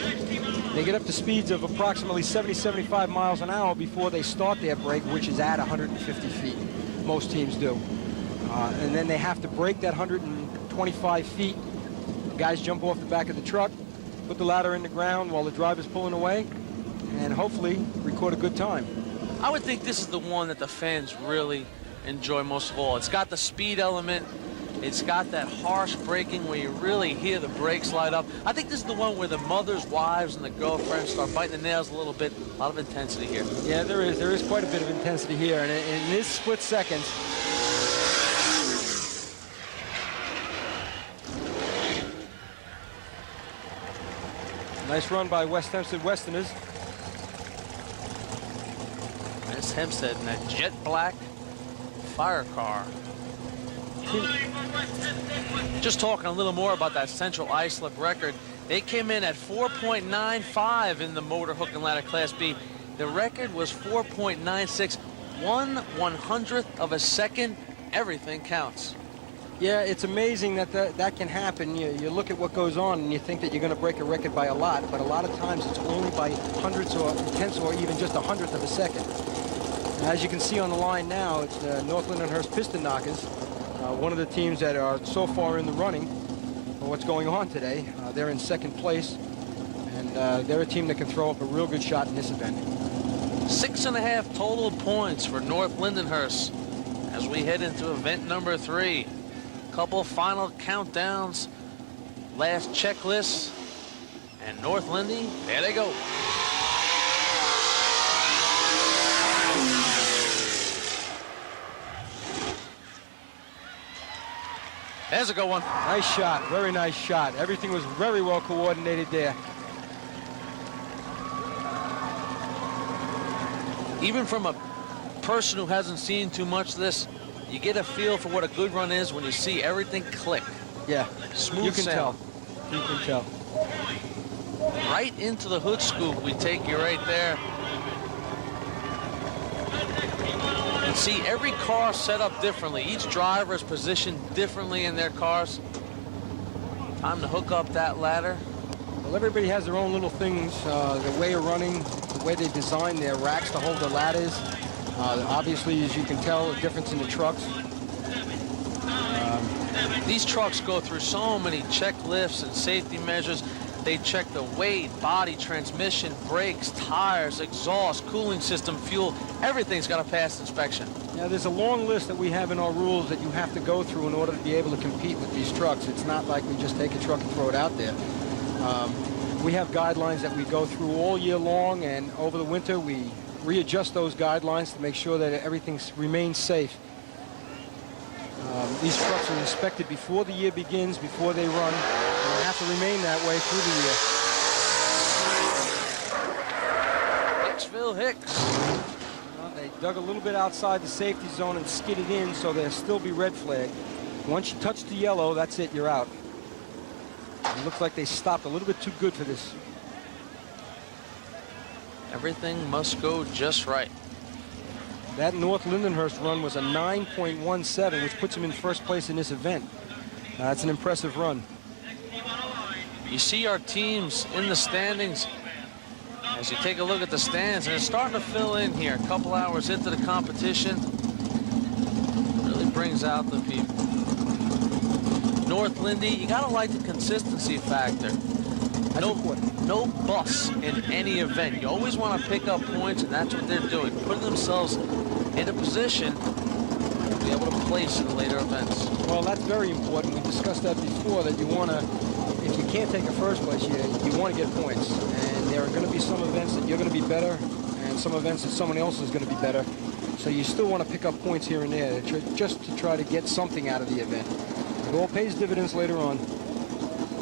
They get up to speeds of approximately 70-75 miles an hour before they start their brake, which is at 150 feet. Most teams do. And then they have to brake that 125 feet. The guys jump off the back of the truck, put the ladder in the ground while the driver's pulling away, and hopefully record a good time. I would think this is the one that the fans really enjoy most of all. It's got the speed element. It's got that harsh braking where you really hear the brakes light up. I think this is the one where the mothers, wives, and the girlfriends start biting the nails a little bit. A lot of intensity here. Yeah, there is quite a bit of intensity here, and in this split second, nice run by West Hempstead Westerners. That's Hempstead in that jet black fire car. Just talking a little more about that Central Islip record. They came in at 4.95 in the motor hook and ladder Class B. The record was 4.96, 1/100th of a second. Everything counts. Yeah, it's amazing that that can happen. You look at what goes on and you think that you're going to break a record by a lot, but a lot of times it's only by hundredths or tenths or even just 100th of a second. As you can see on the line now, it's the North Lindenhurst Piston Knockers, one of the teams that are so far in the running for what's going on today. They're in second place, and they're a team that can throw up a real good shot in this event. 6.5 total points for North Lindenhurst as we head into event number 3. Couple final countdowns, last checklist, and North Lindy, there they go. There's a good one. Nice shot, very nice shot. Everything was very well coordinated there. Even from a person who hasn't seen too much of this, you get a feel for what a good run is when you see everything click. Yeah, Smooth you can sailing. tell. You can tell. Right into the hood scoop, we take you right there. You see every car set up differently. Each driver is positioned differently in their cars. Time to hook up that ladder. Well, everybody has their own little things, the way of running, the way they design their racks to hold the ladders. Obviously, as you can tell, the difference in the trucks. These trucks go through so many checklifts and safety measures. They check the weight, body, transmission, brakes, tires, exhaust, cooling system, fuel. Everything's got to pass inspection. Now, there's a long list that we have in our rules that you have to go through in order to be able to compete with these trucks. It's not like we just take a truck and throw it out there. We have guidelines that we go through all year long, and over the winter we readjust those guidelines to make sure that everything remains safe. These trucks are inspected before the year begins, before they run, and they have to remain that way through the year. Hicksville Hicks. They dug a little bit outside the safety zone and skidded in, so there'll still be red flag. Once you touch the yellow, that's it, you're out. It looks like they stopped a little bit too good for this. Everything must go just right. That North Lindenhurst run was a 9.17, which puts him in first place in this event. That's an impressive run. You see our teams in the standings as you take a look at the stands, and it's starting to fill in here. A couple hours into the competition, really brings out the people. North Lindy, you gotta like the consistency factor. No bus in any event. You always want to pick up points, and that's what they're doing, putting themselves in a position to be able to place in later events. Well, that's very important. We discussed that before, that you want to, if you can't take a first place, you want to get points. And there are going to be some events that you're going to be better, and some events that someone else is going to be better. So you still want to pick up points here and there, just to try to get something out of the event. It all pays dividends later on.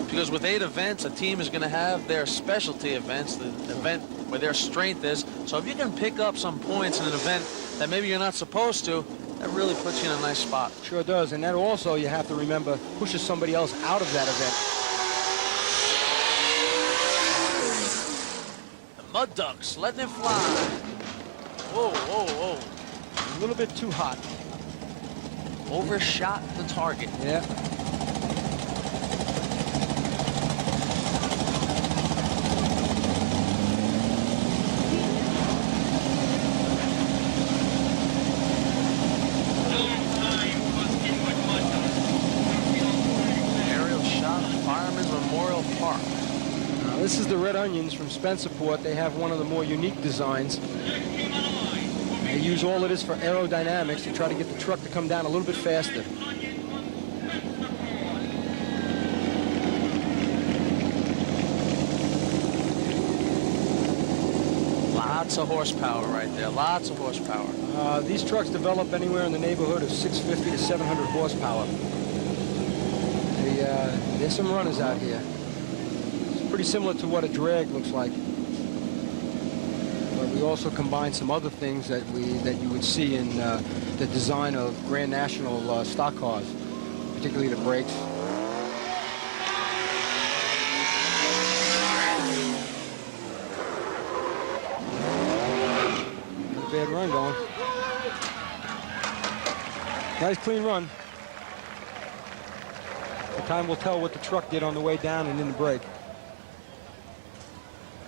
Because with 8 events, a team is going to have their specialty events, the event where their strength is. So if you can pick up some points in an event that maybe you're not supposed to, that really puts you in a nice spot. Sure does. And that also, you have to remember, pushes somebody else out of that event. The Mud Ducks letting it fly. Whoa, whoa, whoa. A little bit too hot. Overshot the target. Yeah. This is the Red Onions from Spencerport. They have one of the more unique designs. They use all of this for aerodynamics to try to get the truck to come down a little bit faster. Lots of horsepower right there. Lots of horsepower. These trucks develop anywhere in the neighborhood of 650 to 700 horsepower. There's some runners out here. Pretty similar to what a drag looks like, but we also combine some other things that you would see in the design of Grand National stock cars, particularly the brakes. Not a bad run going. Nice clean run. The time will tell what the truck did on the way down and in the break.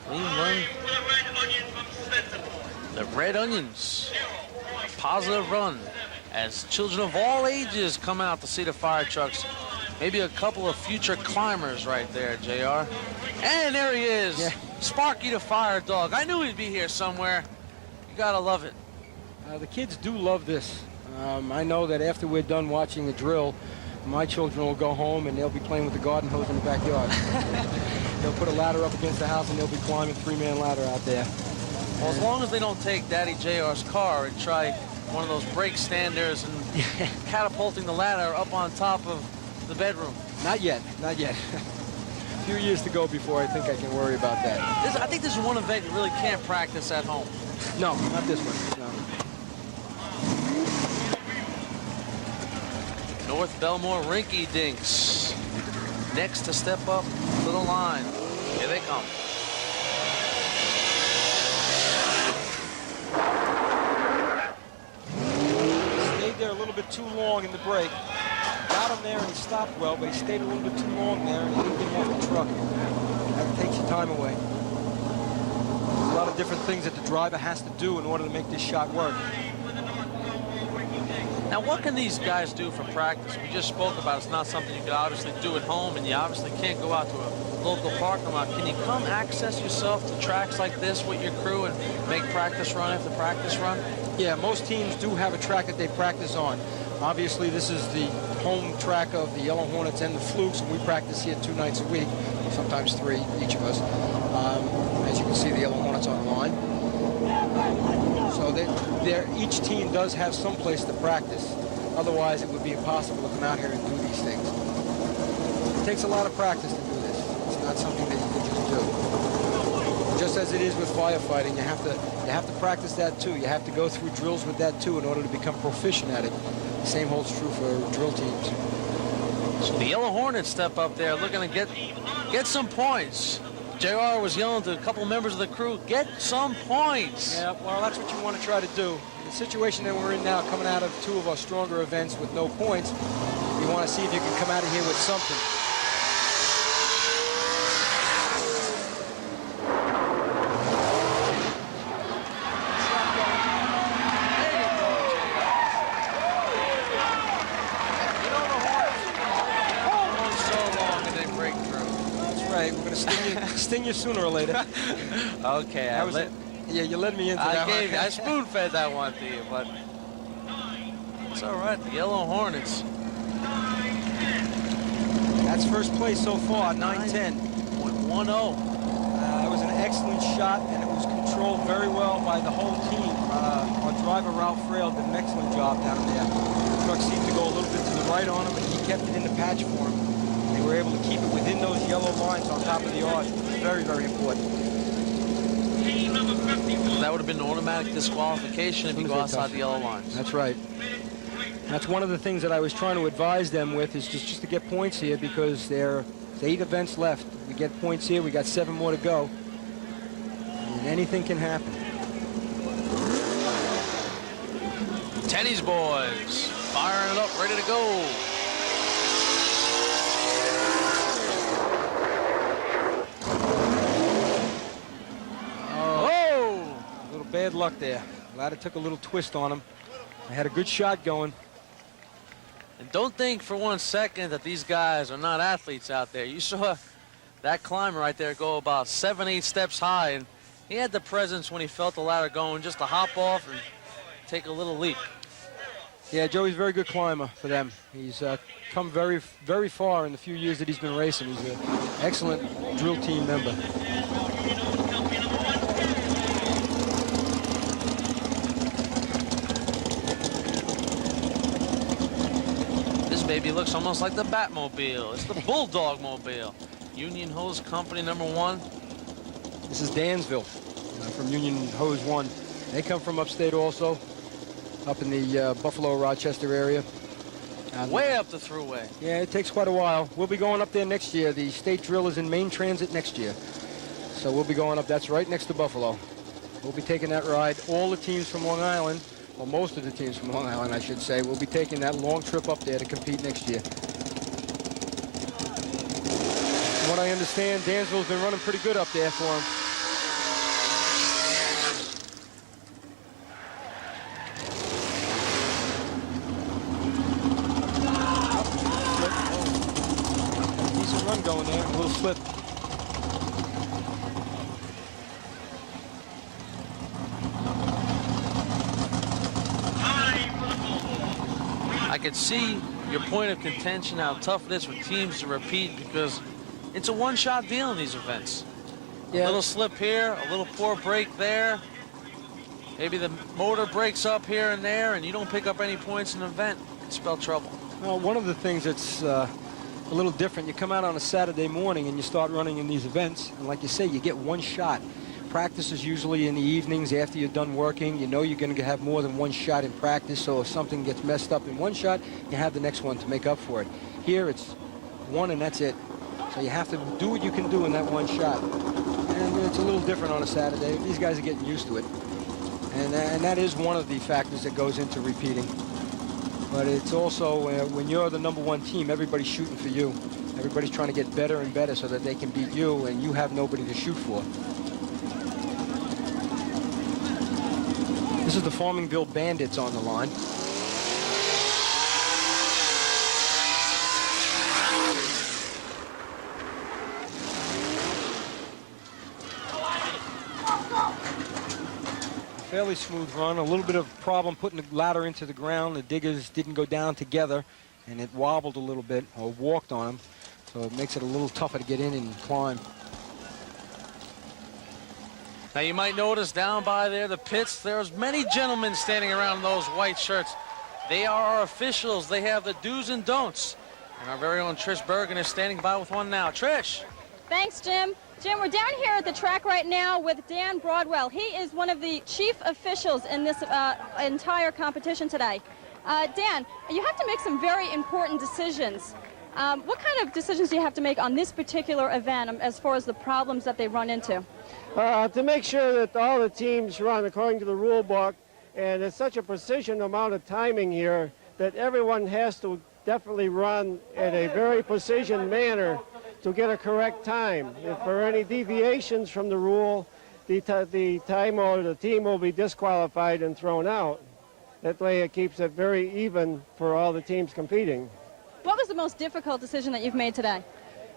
Clean run. The Red Onions. Positive run as children of all ages come out to see the fire trucks. Maybe a couple of future climbers right there, JR. And there he is. Yeah. Sparky the fire dog. I knew he'd be here somewhere. You gotta love it. The kids do love this. I know that after we're done watching the drill, My children will go home and they'll be playing with the garden hose in the backyard. They'll put a ladder up against the house and they'll be climbing three-man ladder out there. Well, as long as they don't take Daddy JR's car and try one of those brake standers and catapulting the ladder up on top of the bedroom. Not yet, not yet. A few years to go before I think I can worry about that. I think this is one event you really can't practice at home. No, not this one, no. North Belmore Rinky Dinks. Next to step up to the line. Here they come. Stayed there a little bit too long in the break. Got him there and he stopped well, but he stayed a little bit too long there and he didn't get him off the truck. That takes your time away. There's a lot of different things that the driver has to do in order to make this shot work. Now, what can these guys do for practice? We just spoke about it's not something you could obviously do at home, and you obviously can't go out to a local parking lot. Can you come access yourself to tracks like this with your crew and make practice run after practice run? Yeah, most teams do have a track that they practice on. Obviously, this is the home track of the Yellow Hornets and the Flukes, and we practice here 2 nights a week, sometimes 3, each of us. As you can see, the Yellow Hornets on the line. So each team does have some place to practice. Otherwise, it would be impossible to come out here and do these things. It takes a lot of practice to do this. It's not something that you can just do. Just as it is with firefighting, you have to practice that too. You have to go through drills with that too in order to become proficient at it. The same holds true for drill teams. So the Yellow Hornets step up there looking to get some points. JR was yelling to a couple members of the crew, get some points. Yeah, well, that's what you want to try to do. The situation that we're in now, coming out of 2 of our stronger events with no points, you want to see if you can come out of here with something. Sting you sooner or later. Okay, yeah, you led me into that. I spoon-fed that one to you, but it's all right. The Yellow Hornets. That's first place so far, 9-10. 1-0. It was an excellent shot, and it was controlled very well by the whole team. Our driver, Ralph Frail, did an excellent job down there. The truck seemed to go a little bit to the right on him, and he kept it in the patch for him. They were able to keep it within those yellow lines on top of the arch. Very, very important. That would have been an automatic disqualification if you go outside the yellow lines. That's right. That's one of the things that I was trying to advise them with, is just to get points here, because there's 8 events left. We get points here, we got 7 more to go. And anything can happen. Tenny's boys firing it up, ready to go. Bad luck there. Ladder took a little twist on him. I had a good shot going. And don't think for 1 second that these guys are not athletes out there. You saw that climber right there go about 7-8 steps high, and he had the presence when he felt the ladder going just to hop off and take a little leap. Yeah, Joey's a very good climber for them. He's come very, very far in the few years that he's been racing. He's an excellent drill team member. Baby looks almost like the Batmobile. It's the Bulldog Mobile. Union Hose Company #1. This is Dansville from Union Hose 1. They come from upstate also, up in the Buffalo, Rochester area. Way up the thruway. Yeah, it takes quite a while. We'll be going up there next year. The state drill is in main transit next year. So we'll be going up. That's right next to Buffalo. We'll be taking that ride. All the teams from Long Island, well, most of the teams from Long Island, I should say, will be taking that long trip up there to compete next year. From what I understand, Dansville's been running pretty good up there for him. Decent run going there, a little slip. I could see your point of contention, how tough it is for teams to repeat, because it's a one-shot deal in these events. A little slip here, a little poor break there. Maybe the motor breaks up here and there, and you don't pick up any points in an event. It can spell trouble. Well, one of the things that's a little different, you come out on a Saturday morning and you start running in these events, and like you say, you get one shot. Practice is usually in the evenings after you're done working. You know you're going to have more than one shot in practice, so if something gets messed up in one shot, you have the next one to make up for it. Here it's one and that's it. So you have to do what you can do in that one shot. And it's a little different on a Saturday. These guys are getting used to it. And that is one of the factors that goes into repeating. But it's also when you're the #1 team, everybody's shooting for you. Everybody's trying to get better and better so that they can beat you, and you have nobody to shoot for. This is the Farmingville Bandits on the line. Fairly smooth run, a little bit of problem putting the ladder into the ground. The diggers didn't go down together, and it wobbled a little bit, or walked on them, so it makes it a little tougher to get in and climb. Now you might notice down by there, the pits, there's many gentlemen standing around in those white shirts. They are our officials. They have the do's and don'ts. And our very own Trish Bergen is standing by with one now. Trish. Thanks, Jim. Jim, we're down here at the track right now with Dan Broadwell. He is one of the chief officials in this entire competition today. Dan, you have to make some very important decisions. What kind of decisions do you have to make on this particular event as far as the problems that they run into? To make sure that all the teams run according to the rule book, and it's such a precision amount of timing here that everyone has to definitely run in a very precision manner to get a correct time. If there are any deviations from the rule, the time or the team will be disqualified and thrown out. That way it keeps it very even for all the teams competing. What was the most difficult decision that you've made today?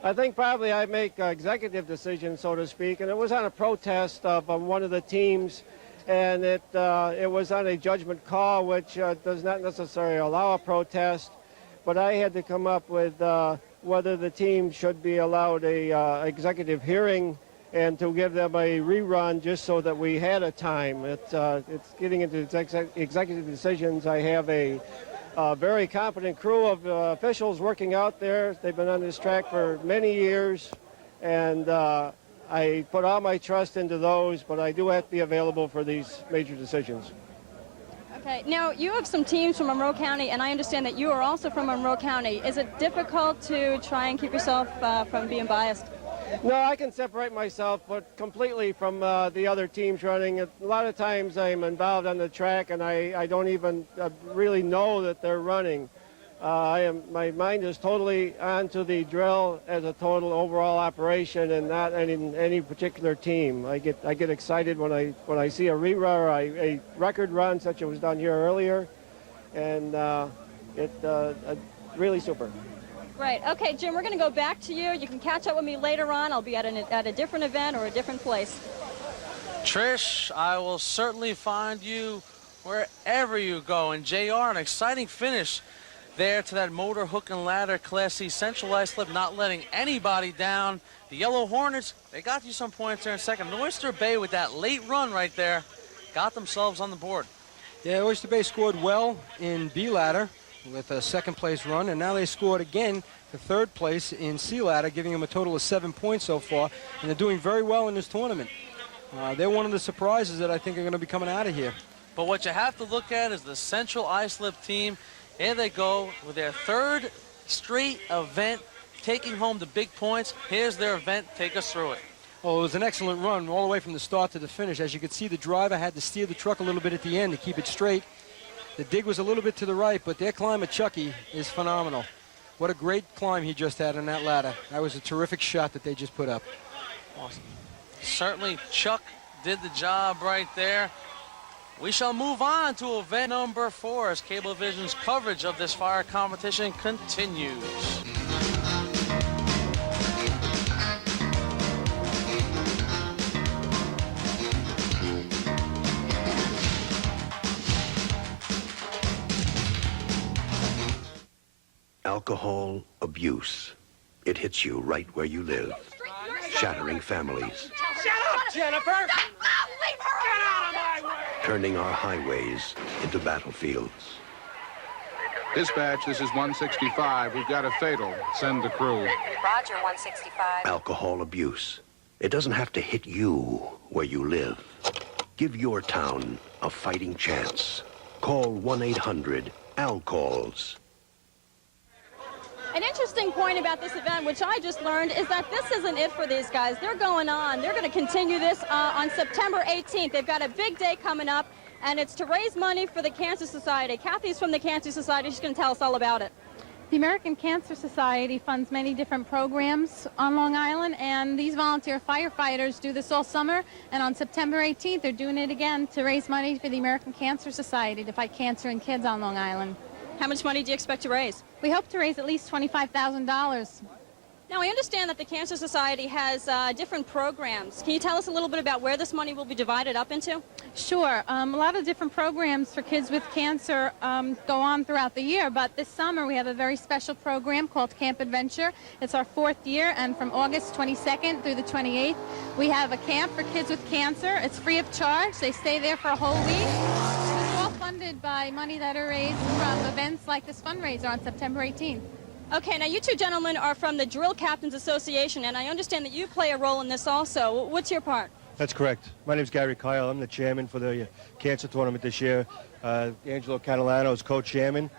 I think probably I make executive decisions, so to speak, and it was on a protest of one of the teams, and it was on a judgment call, which does not necessarily allow a protest, but I had to come up with whether the team should be allowed a executive hearing and to give them a rerun just so that we had a time. It's getting into executive decisions. I have a very competent crew of officials working out there. They've been on this track for many years, and I put all my trust into those, but I do have to be available for these major decisions. Okay, now you have some teams from Monroe County, and I understand that you are also from Monroe County. Is it difficult to try and keep yourself from being biased? No, I can separate myself but completely from the other teams running. A lot of times I'm involved on the track and I don't even really know that they're running. My mind is totally onto the drill as a total overall operation and not in any particular team. I get excited when I see a rerun or a record run such as was done here earlier, and it's really super. Right. Okay, Jim, we're going to go back to you. You can catch up with me later on. I'll be at a different event or a different place. Trish, I will certainly find you wherever you go. And JR, an exciting finish there to that motor hook and ladder Class C Central Islip, not letting anybody down. The Yellow Hornets, they got you some points there in second. Oyster Bay with that late run right there got themselves on the board. Yeah, Oyster Bay scored well in B ladder with a second place run, and now they scored again for third place in C ladder, giving them a total of 7 points so far, and they're doing very well in this tournament. They're one of the surprises that I think are going to be coming out of here. But what you have to look at is the Central Islip team. Here they go with their third straight event, taking home the big points. Here's their event. Take us through it. Oh, it was an excellent run all the way from the start to the finish. As you could see, the driver had to steer the truck a little bit at the end to keep it straight. The dig was a little bit to the right, but their climb at Chucky is phenomenal. What a great climb he just had on that ladder. That was a terrific shot that they just put up. Awesome. Certainly Chuck did the job right there. We shall move on to event number 4 as Cablevision's coverage of this fire competition continues. Alcohol abuse. It hits you right where you live, shattering families. Shut up, Jennifer! Leave her! Get out of my way! Turning our highways into battlefields. Dispatch, this is 165. We've got a fatal. Send the crew. Roger, 165. Alcohol abuse. It doesn't have to hit you where you live. Give your town a fighting chance. Call 1-800-ALCALLS. An interesting point about this event, which I just learned, is that this isn't it for these guys. They're going on. They're going to continue this on September 18th. They've got a big day coming up, and it's to raise money for the Cancer Society. Kathy's from the Cancer Society. She's going to tell us all about it. The American Cancer Society funds many different programs on Long Island, and these volunteer firefighters do this all summer, and on September 18th they're doing it again to raise money for the American Cancer Society to fight cancer in kids on Long Island. How much money do you expect to raise? We hope to raise at least $25,000. Now, I understand that the Cancer Society has different programs. Can you tell us a little bit about where this money will be divided up into? Sure. A lot of different programs for kids with cancer go on throughout the year, but this summer we have a very special program called Camp Adventure. It's our 4th year, and from August 22nd through the 28th, we have a camp for kids with cancer. It's free of charge. They stay there for a whole week. It's all funded by money that are raised from events like this fundraiser on September 18th. Okay, now you two gentlemen are from the Drill Captains Association, and I understand that you play a role in this also. What's your part? That's correct. My name's Gary Kyle. I'm the chairman for the cancer tournament this year. Angelo Catalano is co-chairman,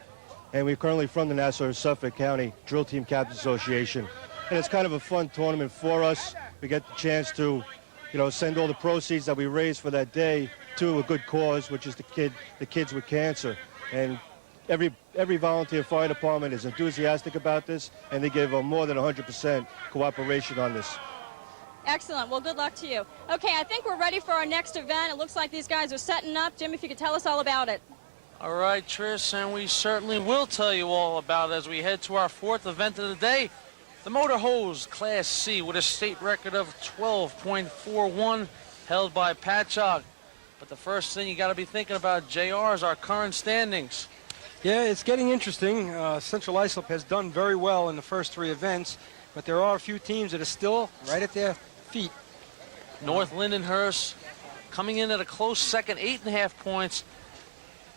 and we're currently from the Nassau-Suffolk County Drill Team Captains Association. And it's kind of a fun tournament for us. We get the chance to, send all the proceeds that we raise for that day to a good cause, which is the kids with cancer. And every volunteer fire department is enthusiastic about this, and they give more than 100% cooperation on this. Excellent. Well, good luck to you. Okay, I think we're ready for our next event. It looks like these guys are setting up. Jim, if you could tell us all about it. All right, Trish, and we certainly will tell you all about it as we head to our 4th event of the day. The Motor Hose Class C with a state record of 12.41 held by Patchogue. But the first thing you got to be thinking about, JR, is our current standings. Yeah, it's getting interesting. Central Islip has done very well in the first 3 events, but there are a few teams that are still right at their feet. North Lindenhurst coming in at a close second, 8.5 points,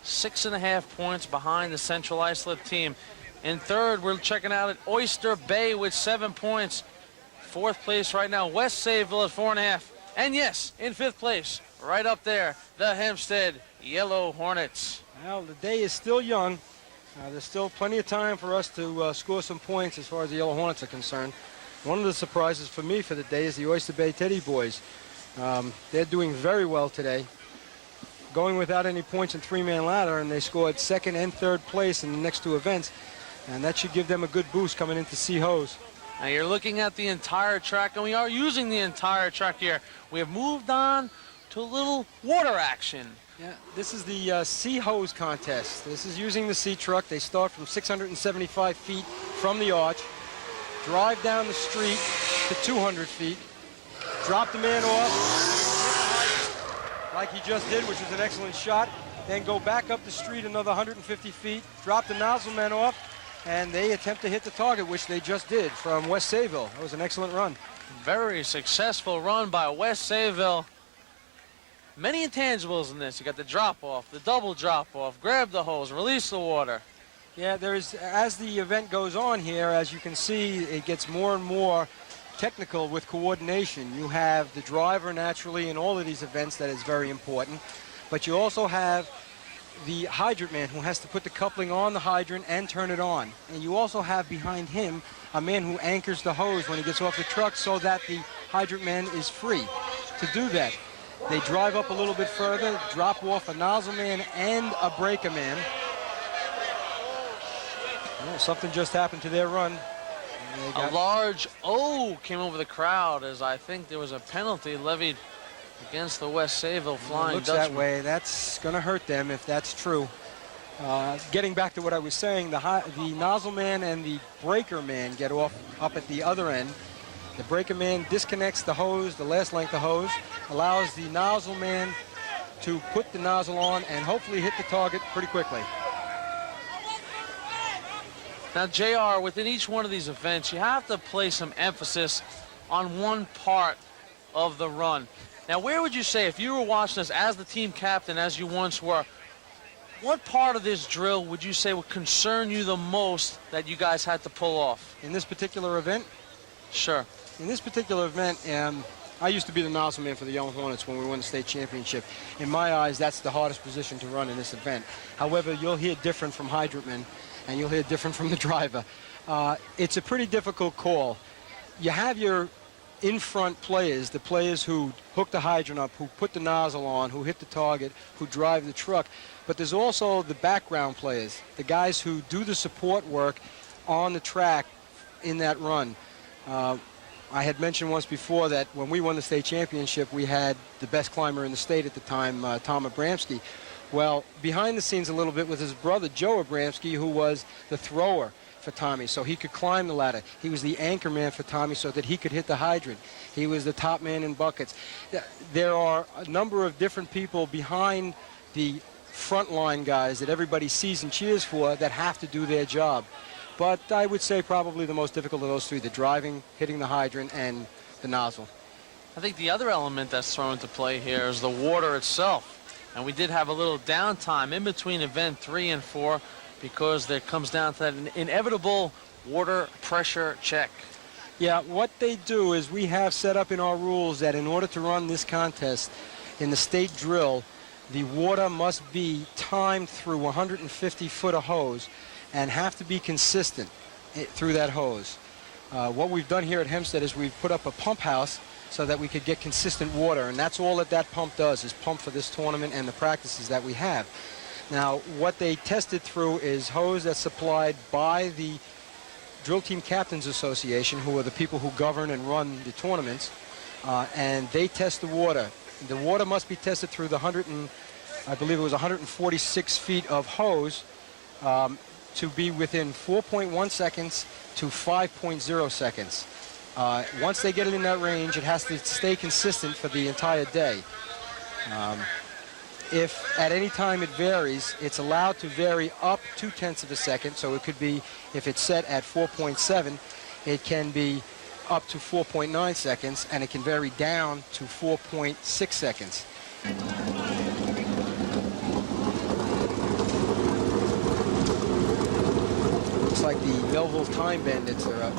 6.5 points behind the Central Islip team. In third, we're checking out at Oyster Bay with 7 points. 4th place right now, West Sayville at 4.5. And yes, in 5th place, right up there, the Hempstead Yellow Hornets. Well, the day is still young. There's still plenty of time for us to score some points as far as the Yellow Hornets are concerned. One of the surprises for me for the day is the Oyster Bay Teddy boys. They're doing very well today, going without any points in 3-man ladder, and they scored 2nd and 3rd place in the next 2 events, and that should give them a good boost coming into C-Hose. Now you're looking at the entire track, and we are using the entire track here. We have moved on to a little water action. Yeah, this is the C-Hose contest. This is using the C-Truck. They start from 675 feet from the arch, drive down the street to 200 feet, drop the man off like he just did, which was an excellent shot, then go back up the street another 150 feet, drop the nozzle man off, and they attempt to hit the target, which they just did from West Sayville. That was an excellent run. Very successful run by West Sayville. Many intangibles in this. You got the drop-off, the double drop-off, grab the hose, release the water. Yeah, as the event goes on here, as you can see, it gets more and more technical with coordination. You have the driver naturally in all of these events, that is very important, but you also have the hydrant man who has to put the coupling on the hydrant and turn it on. And you also have behind him a man who anchors the hose when he gets off the truck so that the hydrant man is free to do that. They drive up a little bit further, drop off a nozzle man and a breaker man. Well, something just happened to their run. A large O came over the crowd as I think there was a penalty levied against the West Sayville Flying Looks Dutchman. that way. That's going to hurt them if that's true. Getting back to what I was saying, the nozzle man and the breaker man get off up at the other end. The breaker man disconnects the hose, the last length of hose, allows the nozzle man to put the nozzle on and hopefully hit the target pretty quickly. Now, JR, within each one of these events, you have to place some emphasis on one part of the run. Now, where would you say, if you were watching this as the team captain, as you once were, what part of this drill would you say would concern you the most that you guys had to pull off? In this particular event? Sure. In this particular event, I used to be the nozzle man for the Young Hornets when we won the state championship. In my eyes, that's the hardest position to run in this event. However, you'll hear different from hydrant men, and you'll hear different from the driver. It's a pretty difficult call. You have your in-front players, the players who hook the hydrant up, who put the nozzle on, who hit the target, who drive the truck. But there's also the background players, the guys who do the support work on the track in that run. I had mentioned once before that when we won the state championship, we had the best climber in the state at the time, Tom Abramsky. Well, behind the scenes a little bit was his brother, Joe Abramsky, who was the thrower for Tommy, so he could climb the ladder. He was the anchor man for Tommy so that he could hit the hydrant. He was the top man in buckets. There are a number of different people behind the frontline guys that everybody sees and cheers for that have to do their job. But I would say probably the most difficult of those three, the driving, hitting the hydrant, and the nozzle. I think the other element that's thrown into play here is the water itself. And we did have a little downtime in between event 3 and 4 because there comes down to that inevitable water pressure check. Yeah, what they do is we have set up in our rules that in order to run this contest in the state drill, the water must be timed through 150 foot of hose and have to be consistent through that hose. What we've done here at Hempstead is we've put up a pump house so that we could get consistent water, and that's all that that pump does, is pump for this tournament and the practices that we have. Now, what they tested through is hose that's supplied by the Drill Team Captains Association, who are the people who govern and run the tournaments, and they test the water. The water must be tested through the I believe it was 146 feet of hose to be within 4.1 seconds to 5.0 seconds. Once they get it in that range, it has to stay consistent for the entire day. If at any time it varies, it's allowed to vary up 0.2 of a second. So it could be, if it's set at 4.7, it can be up to 4.9 seconds, and it can vary down to 4.6 seconds. Looks like the Melville Time Bandits are up.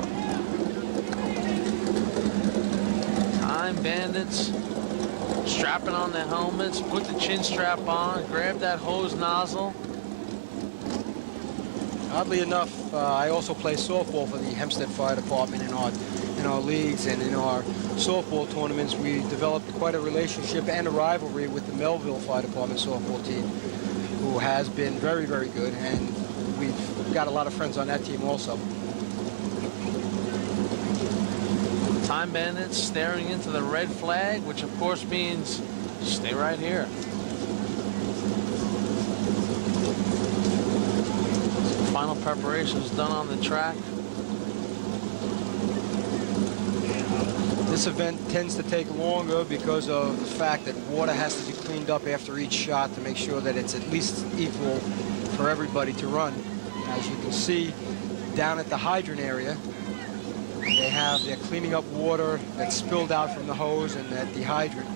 Time Bandits strapping on the helmets, put the chin strap on, grab that hose nozzle. Oddly enough, I also play softball for the Hempstead Fire Department in our leagues and in our softball tournaments. We developed quite a relationship and a rivalry with the Melville Fire Department softball team, who has been very, very good, and we've got a lot of friends on that team also. Time Bandits staring into the red flag, which of course means stay right here. Final preparations done on the track. This event tends to take longer because of the fact that water has to be cleaned up after each shot to make sure that it's at least equal for everybody to run. As you can see down at the hydrant area, they're cleaning up water that's spilled out from the hose and at the hydrant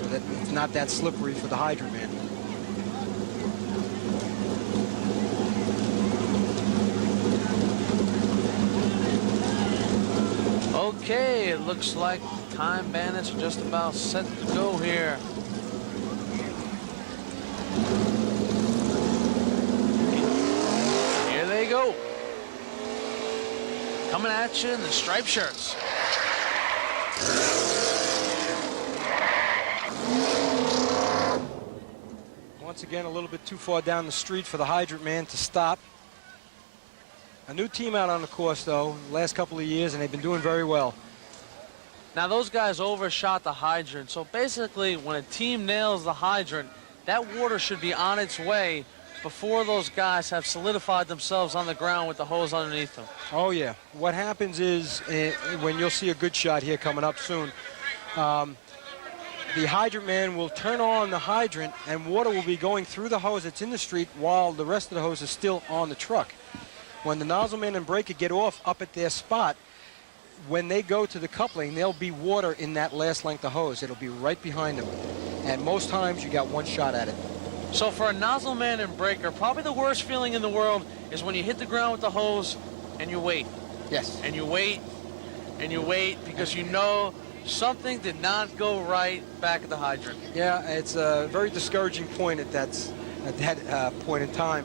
so that it's not that slippery for the hydrant man. Okay, it looks like Time Bandits are just about set to go here. Here they go. Coming at you in the striped shirts. Once again, a little bit too far down the street for the hydrant man to stop. A new team out on the course, though, the last couple of years, and they've been doing very well. Now, those guys overshot the hydrant. So basically, when a team nails the hydrant, that water should be on its way before those guys have solidified themselves on the ground with the hose underneath them. Oh, yeah. What happens is, when you'll see a good shot here coming up soon, the hydrant man will turn on the hydrant, and water will be going through the hose that's in the street while the rest of the hose is still on the truck. when the nozzleman and breaker get off up at their spot, when they go to the coupling, there'll be water in that last length of hose. It'll be right behind them. And most times you got one shot at it. So for a nozzle man and breaker, probably the worst feeling in the world is when you hit the ground with the hose and you wait. Yes. And you wait and you wait because you know something did not go right back at the hydrant. Yeah, it's a very discouraging point at that point in time.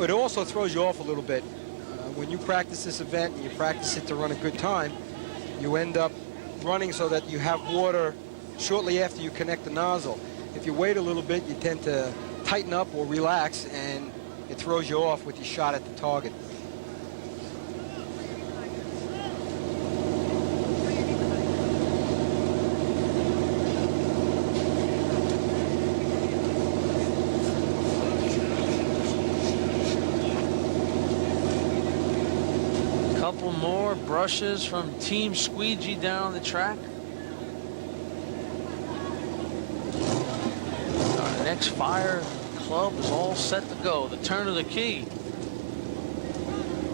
It also throws you off a little bit. When you practice this event and you practice it to run a good time, you end up running so that you have water shortly after you connect the nozzle. If you wait a little bit, you tend to tighten up or relax, and it throws you off with your shot at the target. Couple more brushes from Team Squeegee down the track. Our next fire club is all set to go. The turn of the key.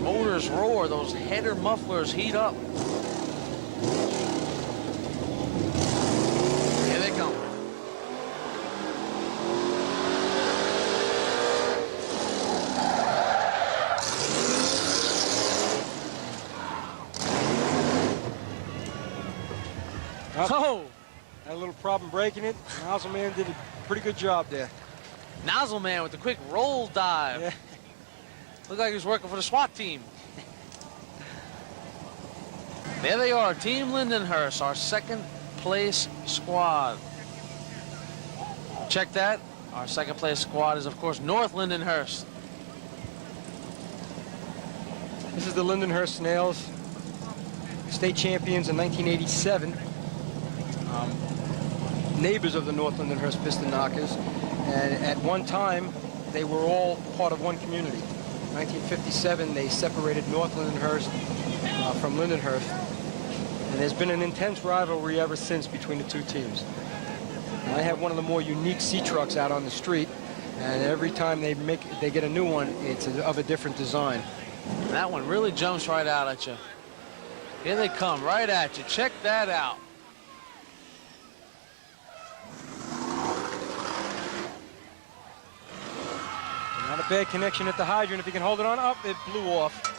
Motors roar, those header mufflers heat up. Here they come. Oh! Had a little problem breaking it. Nozzle man did a pretty good job there. Nozzle man with the quick roll dive. Yeah. Looked like he was working for the SWAT team. There they are, Team Lindenhurst, our second place squad. Check that. Our second place squad is, of course, North Lindenhurst. This is the Lindenhurst Snails, state champions in 1987. Neighbors of the North Lindenhurst Piston Knockers, and at one time they were all part of one community. In 1957 they separated North Lindenhurst from Lindenhurst, and there's been an intense rivalry ever since between the two teams. And I have one of the more unique sea trucks out on the street, and every time they get a new one, it's of a different design. That one really jumps right out at you. Here they come, right at you. Check that out. Not a bad connection at the hydrant. If you can hold it on up, it blew off.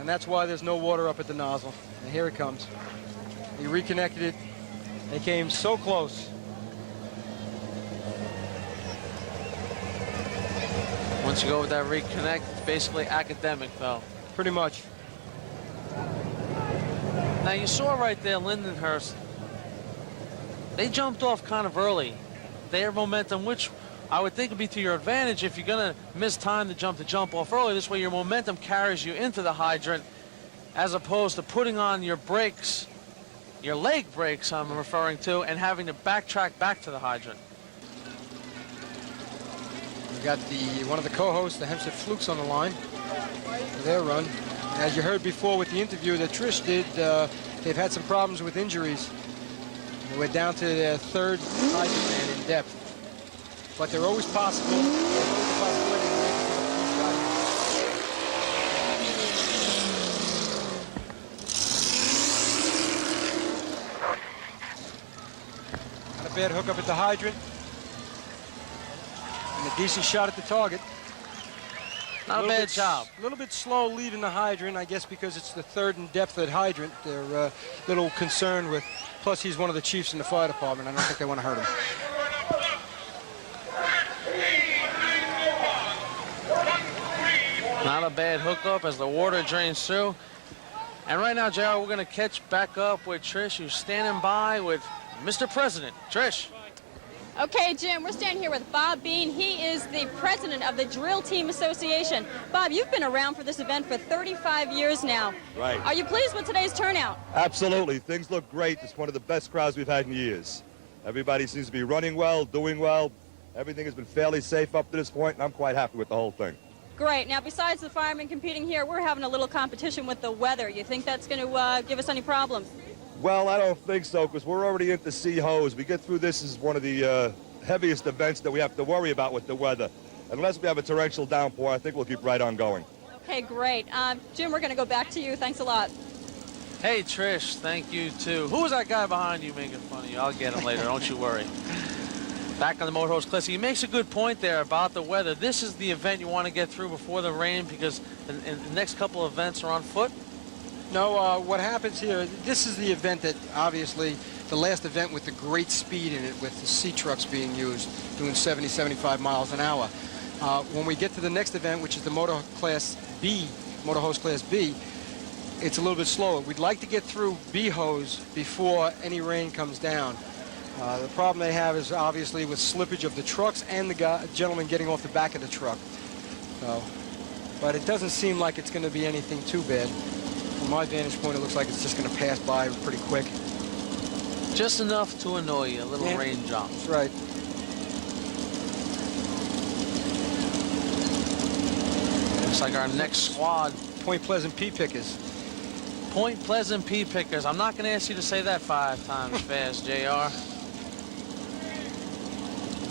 And that's why there's no water up at the nozzle. And here it comes. He reconnected it. They came so close. Once you go with that reconnect, it's basically academic, though. Pretty much. Now, you saw right there, Lindenhurst, they jumped off kind of early. Their momentum, which I would think would be to your advantage if you're going to miss time to jump off early. This way your momentum carries you into the hydrant as opposed to putting on your brakes, your leg brakes I'm referring to, and having to backtrack back to the hydrant. We got one of the co-hosts, the Hempstead Flukes, on the line for their run. As you heard before with the interview that Trish did, they've had some problems with injuries. We're down to their third hydrant man in depth. But they're always possible. There's always a possibility to make it. Not a bad hook up at the hydrant. And a decent shot at the target. Not a bad job. A little bit slow leaving the hydrant, I guess, because it's the third in depth at hydrant. They're a little concerned with, plus he's one of the chiefs in the fire department. I don't think they want to hurt him. Not a bad hookup as the water drains through. And right now, JR, we're going to catch back up with Trish, who's standing by with Mr. President. Trish. Okay, Jim, we're standing here with Bob Bean. He is the president of the Drill Team Association. Bob, you've been around for this event for 35 years now. Right. Are you pleased with today's turnout? Absolutely. Things look great. It's one of the best crowds we've had in years. Everybody seems to be running well, doing well. Everything has been fairly safe up to this point, and I'm quite happy with the whole thing. Great. Now, besides the firemen competing here, we're having a little competition with the weather. You think that's going to give us any problems? Well, I don't think so, because we're already into sea hose. We get through this as one of the heaviest events that we have to worry about with the weather. Unless we have a torrential downpour, I think we'll keep right on going. Okay, great. Jim, we're going to go back to you. Thanks a lot. Hey, Trish, thank you, too. Who was that guy behind you making fun of you? I'll get him later, don't you worry. Back on the Motorized Classic, he makes a good point there about the weather. This is the event you want to get through before the rain because the next couple of events are on foot. No, what happens here, this is the event that obviously, the last event with the great speed in it, with the C trucks being used, doing 70, 75 miles an hour. When we get to the next event, which is the Motor Class B, Motor Hose Class B, it's a little bit slower. We'd like to get through B hose before any rain comes down. The problem they have is obviously with slippage of the trucks and the gentleman getting off the back of the truck. So, but it doesn't seem like it's going to be anything too bad. From my vantage point, it looks like it's just going to pass by pretty quick. Just enough to annoy you, a little rain drop. That's right. Looks like our next squad. Point Pleasant Pea Pickers. Point Pleasant Pea Pickers. I'm not going to ask you to say that 5 times fast, JR.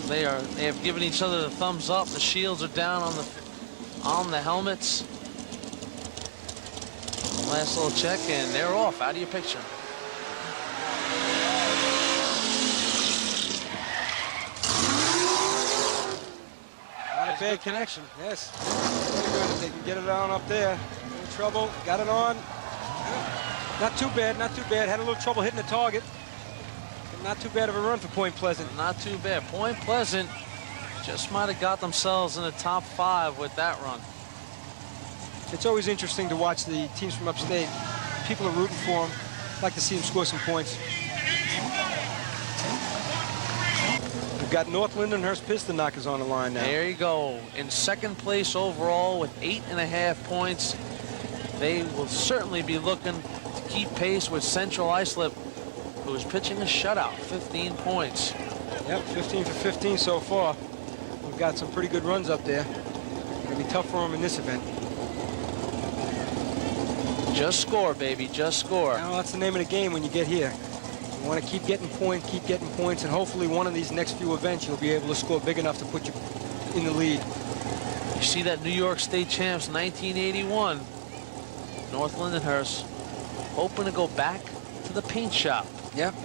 They have given each other the thumbs up. The shields are down on the helmets. Last little check, and they're off. Out of your picture. Not a bad connection. Yes. Very good. If they can get it on up there. No trouble. Got it on. Not too bad. Not too bad. Had a little trouble hitting the target. But not too bad of a run for Point Pleasant. Not too bad. Point Pleasant just might have got themselves in the top 5 with that run. It's always interesting to watch the teams from upstate. People are rooting for them. Like to see them score some points. We've got North Lindenhurst Piston Knockers on the line now. There you go. In second place overall with 8.5 points. They will certainly be looking to keep pace with Central Islip, who is pitching a shutout, 15 points. Yep, 15 for 15 so far. We've got some pretty good runs up there. It'll be tough for them in this event. Just score, baby, just score. Now, that's the name of the game when you get here. You want to keep getting points, and hopefully one of these next few events you'll be able to score big enough to put you in the lead. You see that New York State champs, 1981. North Lindenhurst hoping to go back to the paint shop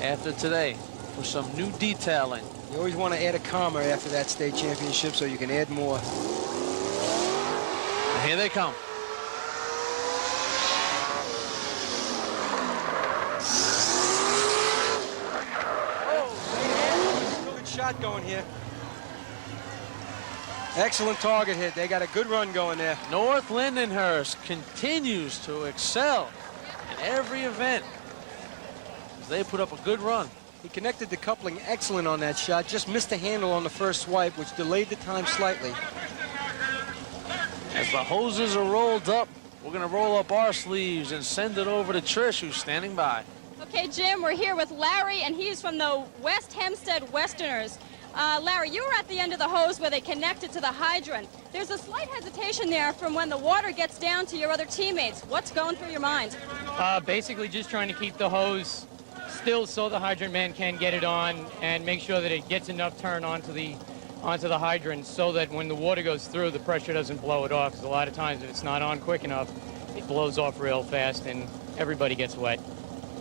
after today for some new detailing. You always want to add a comma after that state championship so you can add more. And here they come. Real good shot going here. Excellent target hit. They got a good run going there. North Lindenhurst continues to excel in every event as they put up a good run. He connected the coupling excellent on that shot. Just missed the handle on the first swipe, which delayed the time slightly. As the hoses are rolled up, we're going to roll up our sleeves and send it over to Trish, who's standing by. Okay, Jim, we're here with Larry, and he's from the West Hempstead Westerners. Larry, you were at the end of the hose where they connected to the hydrant. There's a slight hesitation there from when the water gets down to your other teammates. What's going through your mind? Basically just trying to keep the hose still so the hydrant man can get it on and make sure that it gets enough turn onto the hydrant so that when the water goes through, the pressure doesn't blow it off. Because a lot of times if it's not on quick enough, it blows off real fast and everybody gets wet.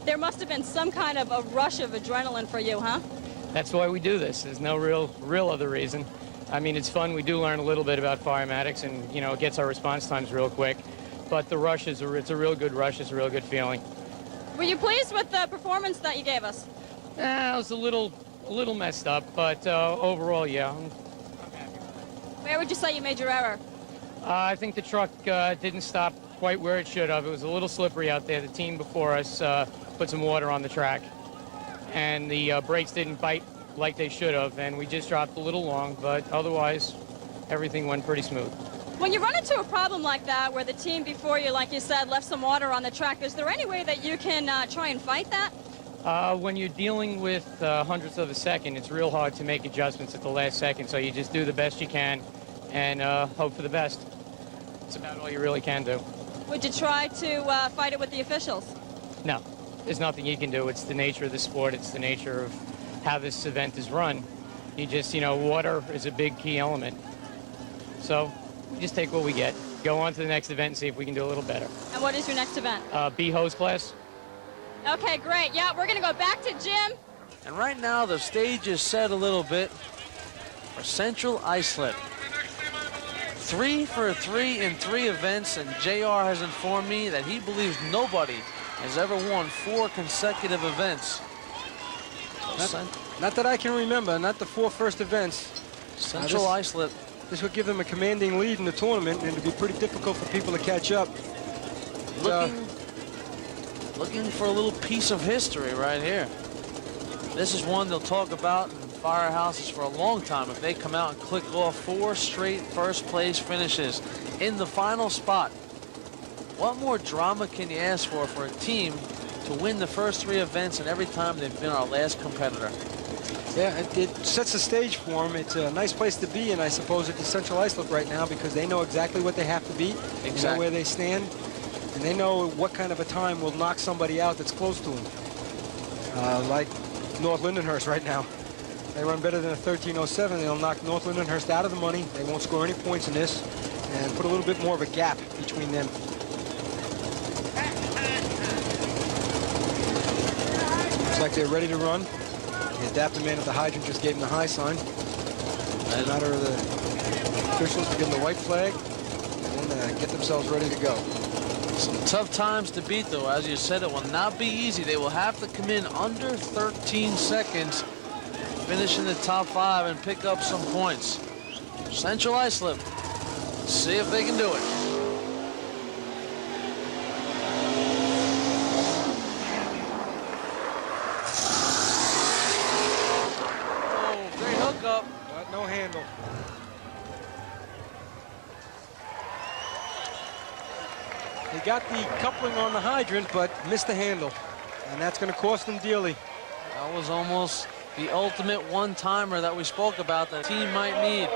There must have been some kind of a rush of adrenaline for you, huh? That's why we do this. There's no real other reason. I mean, it's fun. We do learn a little bit about firematics, and you know, it gets our response times real quick. But the rush it's a real good rush. It's a real good feeling. Were you pleased with the performance that you gave us? It was a little messed up, but overall, yeah. Where would you say you made your error? I think the truck didn't stop quite where it should have. It was a little slippery out there. The team before us put some water on the track, and the brakes didn't bite like they should have, and we just dropped a little long, but otherwise everything went pretty smooth. When you run into a problem like that where the team before you, like you said, left some water on the track, is there any way that you can try and fight that? When you're dealing with hundredths of a second, it's real hard to make adjustments at the last second, so you just do the best you can and hope for the best. It's about all you really can do. Would you try to fight it with the officials? No, there's nothing you can do. It's the nature of the sport. It's the nature of how this event is run. You just, water is a big key element. So we just take what we get. go on to the next event and see if we can do a little better. And what is your next event? B hose class. Okay, great. Yeah, we're going to go back to Jim. And right now the stage is set a little bit for Central Islip. 3 for 3 in 3 events, and JR has informed me that he believes nobody has ever won 4 consecutive events. Not that I can remember, not the 4 first events. Central Islip. This would give them a commanding lead in the tournament, and it'd be pretty difficult for people to catch up. Looking for a little piece of history right here. This is one they'll talk about in firehouses for a long time if they come out and click off 4 straight first place finishes in the final spot. What more drama can you ask for a team to win the first 3 events and every time they've been our last competitor? Yeah, it sets the stage for them. It's a nice place to be in, I suppose, at the Central Islip right now, because they know exactly what they have to beat. They know where they stand, and they know what kind of a time will knock somebody out that's close to them. Like North Lindenhurst right now. They run better than a 13:07. They'll knock North Lindenhurst out of the money. They won't score any points in this, and put a little bit more of a gap between them. Looks like they're ready to run. The adaptive man at the hydrant just gave him the high sign. It's a matter of the officials to give them the white flag and then get themselves ready to go. Some tough times to beat, though. As you said, it will not be easy. They will have to come in under 13 seconds, finish in the top 5, and pick up some points. Central Islip, see if they can do it. Up. But no handle. He got the coupling on the hydrant, but missed the handle. And that's going to cost them dearly. That was almost the ultimate one-timer that we spoke about that the team might need.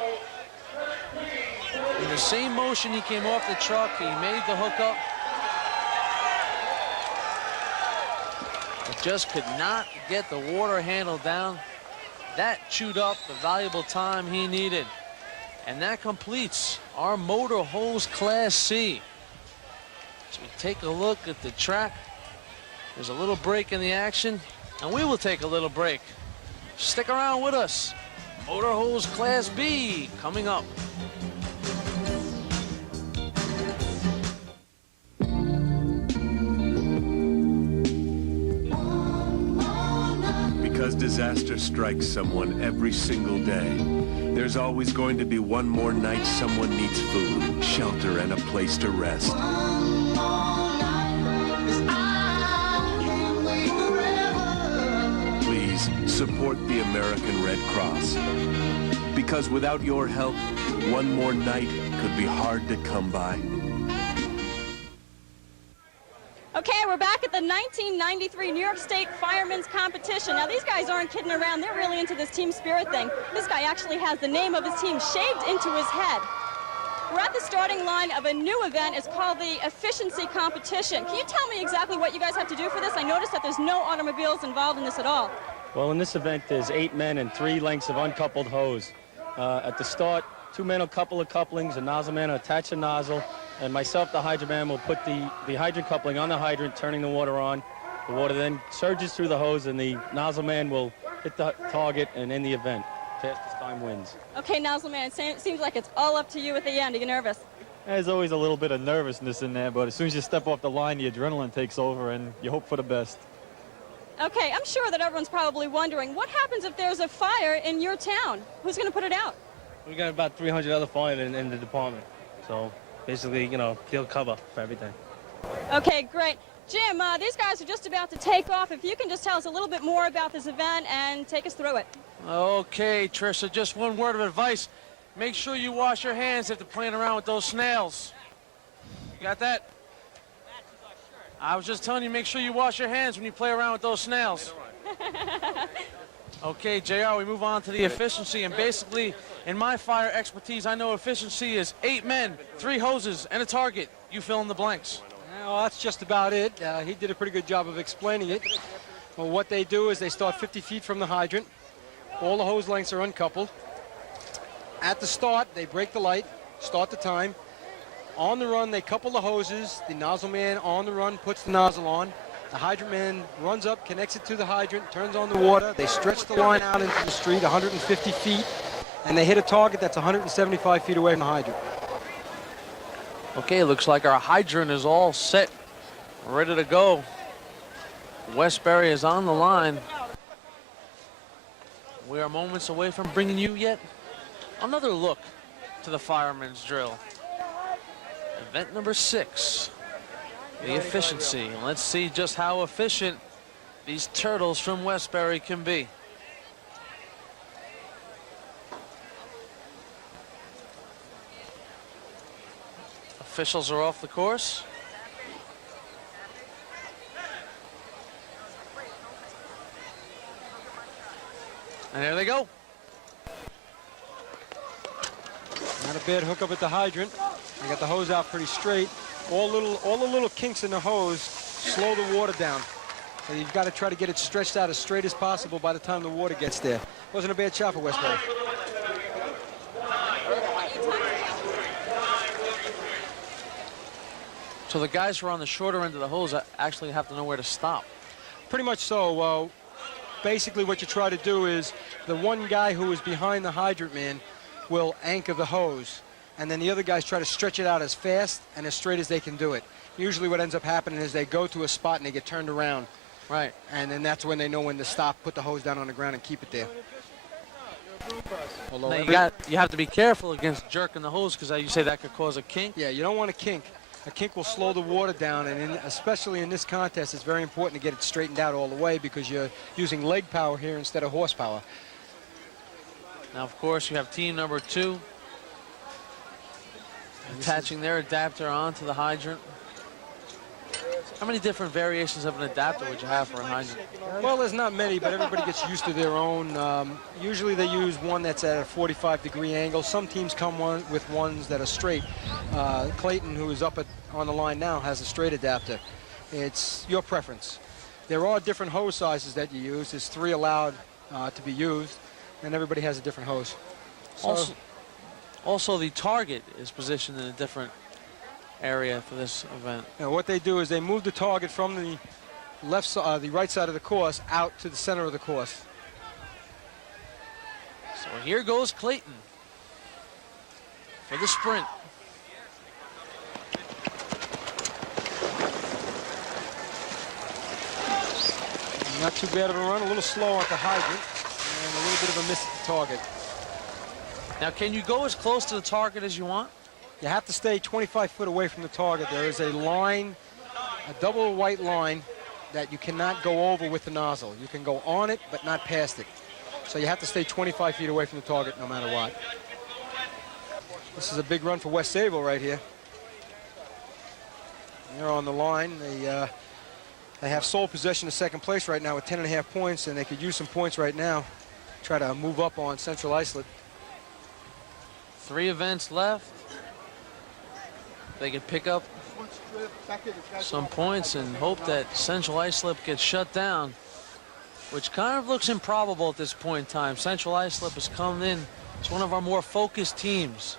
In the same motion he came off the truck, he made the hookup. But just could not get the water handle down. That chewed up the valuable time he needed. And that completes our motor hose Class C. As we take a look at the track, there's a little break in the action, and we will take a little break. Stick around with us. Motor hose Class B coming up. Because disaster strikes someone every single day, there's always going to be one more night someone needs food, shelter, and a place to rest. Please support the American Red Cross. Because without your help, one more night could be hard to come by. Okay, we're back at the 1993 New York State Firemen's Competition. Now, these guys aren't kidding around. They're really into this team spirit thing. This guy actually has the name of his team shaved into his head. We're at the starting line of a new event. It's called the Efficiency Competition. Can you tell me exactly what you guys have to do for this? I noticed that there's no automobiles involved in this at all. Well, in this event, there's 8 men and 3 lengths of uncoupled hose. At the start, 2 men will couple the couplings, a nozzle man will attach the nozzle, and myself, the hydrant man, will put the hydrant coupling on the hydrant, turning the water on. The water then surges through the hose, and the nozzle man will hit the target and end the event. Fastest time wins. Okay, nozzle man, it seems like it's all up to you at the end. Are you nervous? There's always a little bit of nervousness in there, but as soon as you step off the line, the adrenaline takes over, and you hope for the best. Okay, I'm sure that everyone's probably wondering, what happens if there's a fire in your town? Who's going to put it out? We got about 300 other firemen in the department. So basically, you know, he'll cover for everything. Okay, great. Jim, these guys are just about to take off. If you can just tell us a little bit more about this event and take us through it. Okay, Trisha, just one word of advice. Make sure you wash your hands after playing around with those snails. You got that? I was just telling you, make sure you wash your hands when you play around with those snails. Okay, JR, we move on to the efficiency, and basically, in my fire expertise, I know efficiency is 8 men, 3 hoses, and a target. You fill in the blanks. Well, that's just about it. He did a pretty good job of explaining it. Well, what they do is they start 50 feet from the hydrant. All the hose lengths are uncoupled. At the start, they break the light, start the time. On the run, they couple the hoses. The nozzle man on the run puts the nozzle on. The hydrant man runs up, connects it to the hydrant, turns on the water. They stretch the line out into the street 150 feet, and they hit a target that's 175 feet away from the hydrant. Okay, looks like our hydrant is all set, ready to go. Westbury is on the line. We are moments away from bringing you yet another look to the firemen's drill. Event number 6, the efficiency. Let's see just how efficient these turtles from Westbury can be. Officials are off the course. And there they go. Not a bad hookup at the hydrant. They got the hose out pretty straight. All the little kinks in the hose slow the water down. So you've got to try to get it stretched out as straight as possible by the time the water gets there. Wasn't a bad shot for Westbury. So the guys who are on the shorter end of the hose actually have to know where to stop. Pretty much so. Basically what you try to do is the one guy who is behind the hydrant man will anchor the hose, and then the other guys try to stretch it out as fast and as straight as they can do it. Usually what ends up happening is they go to a spot and they get turned around. Right. And then that's when they know when to stop, put the hose down on the ground and keep it there. Now you have to be careful against jerking the hose, because you say that could cause a kink. Yeah, you don't want a kink. A kink will slow the water down, and especially in this contest, it's very important to get it straightened out all the way because you're using leg power here instead of horsepower. Now, of course, you have team number 2 attaching their adapter onto the hydrant. How many different variations of an adapter would you have for a hydrant? Well, there's not many, but everybody gets used to their own. Usually they use one that's at a 45-degree angle. Some teams come with ones that are straight. Clayton, who is up on the line now, has a straight adapter. It's your preference. There are different hose sizes that you use. There's 3 allowed to be used, and everybody has a different hose. So, also, the target is positioned in a different area for this event. Now what they do is they move the target from the the right side of the course out to the center of the course. So here goes Clayton for the sprint. Not too bad of a run, a little slow at the hydrant, and a little bit of a miss at the target. Now, can you go as close to the target as you want? You have to stay 25 foot away from the target. There is a line, a double white line, that you cannot go over with the nozzle. You can go on it, but not past it. So you have to stay 25 feet away from the target no matter what. This is a big run for West Sable right here. They're on the line. They have sole possession of second place right now with 10.5 points, and they could use some points right now. Try to move up on Central Islip. 3 events left. They could pick up some points and hope that Central Islip gets shut down, which kind of looks improbable at this point in time. Central Islip has come in. It's one of our more focused teams.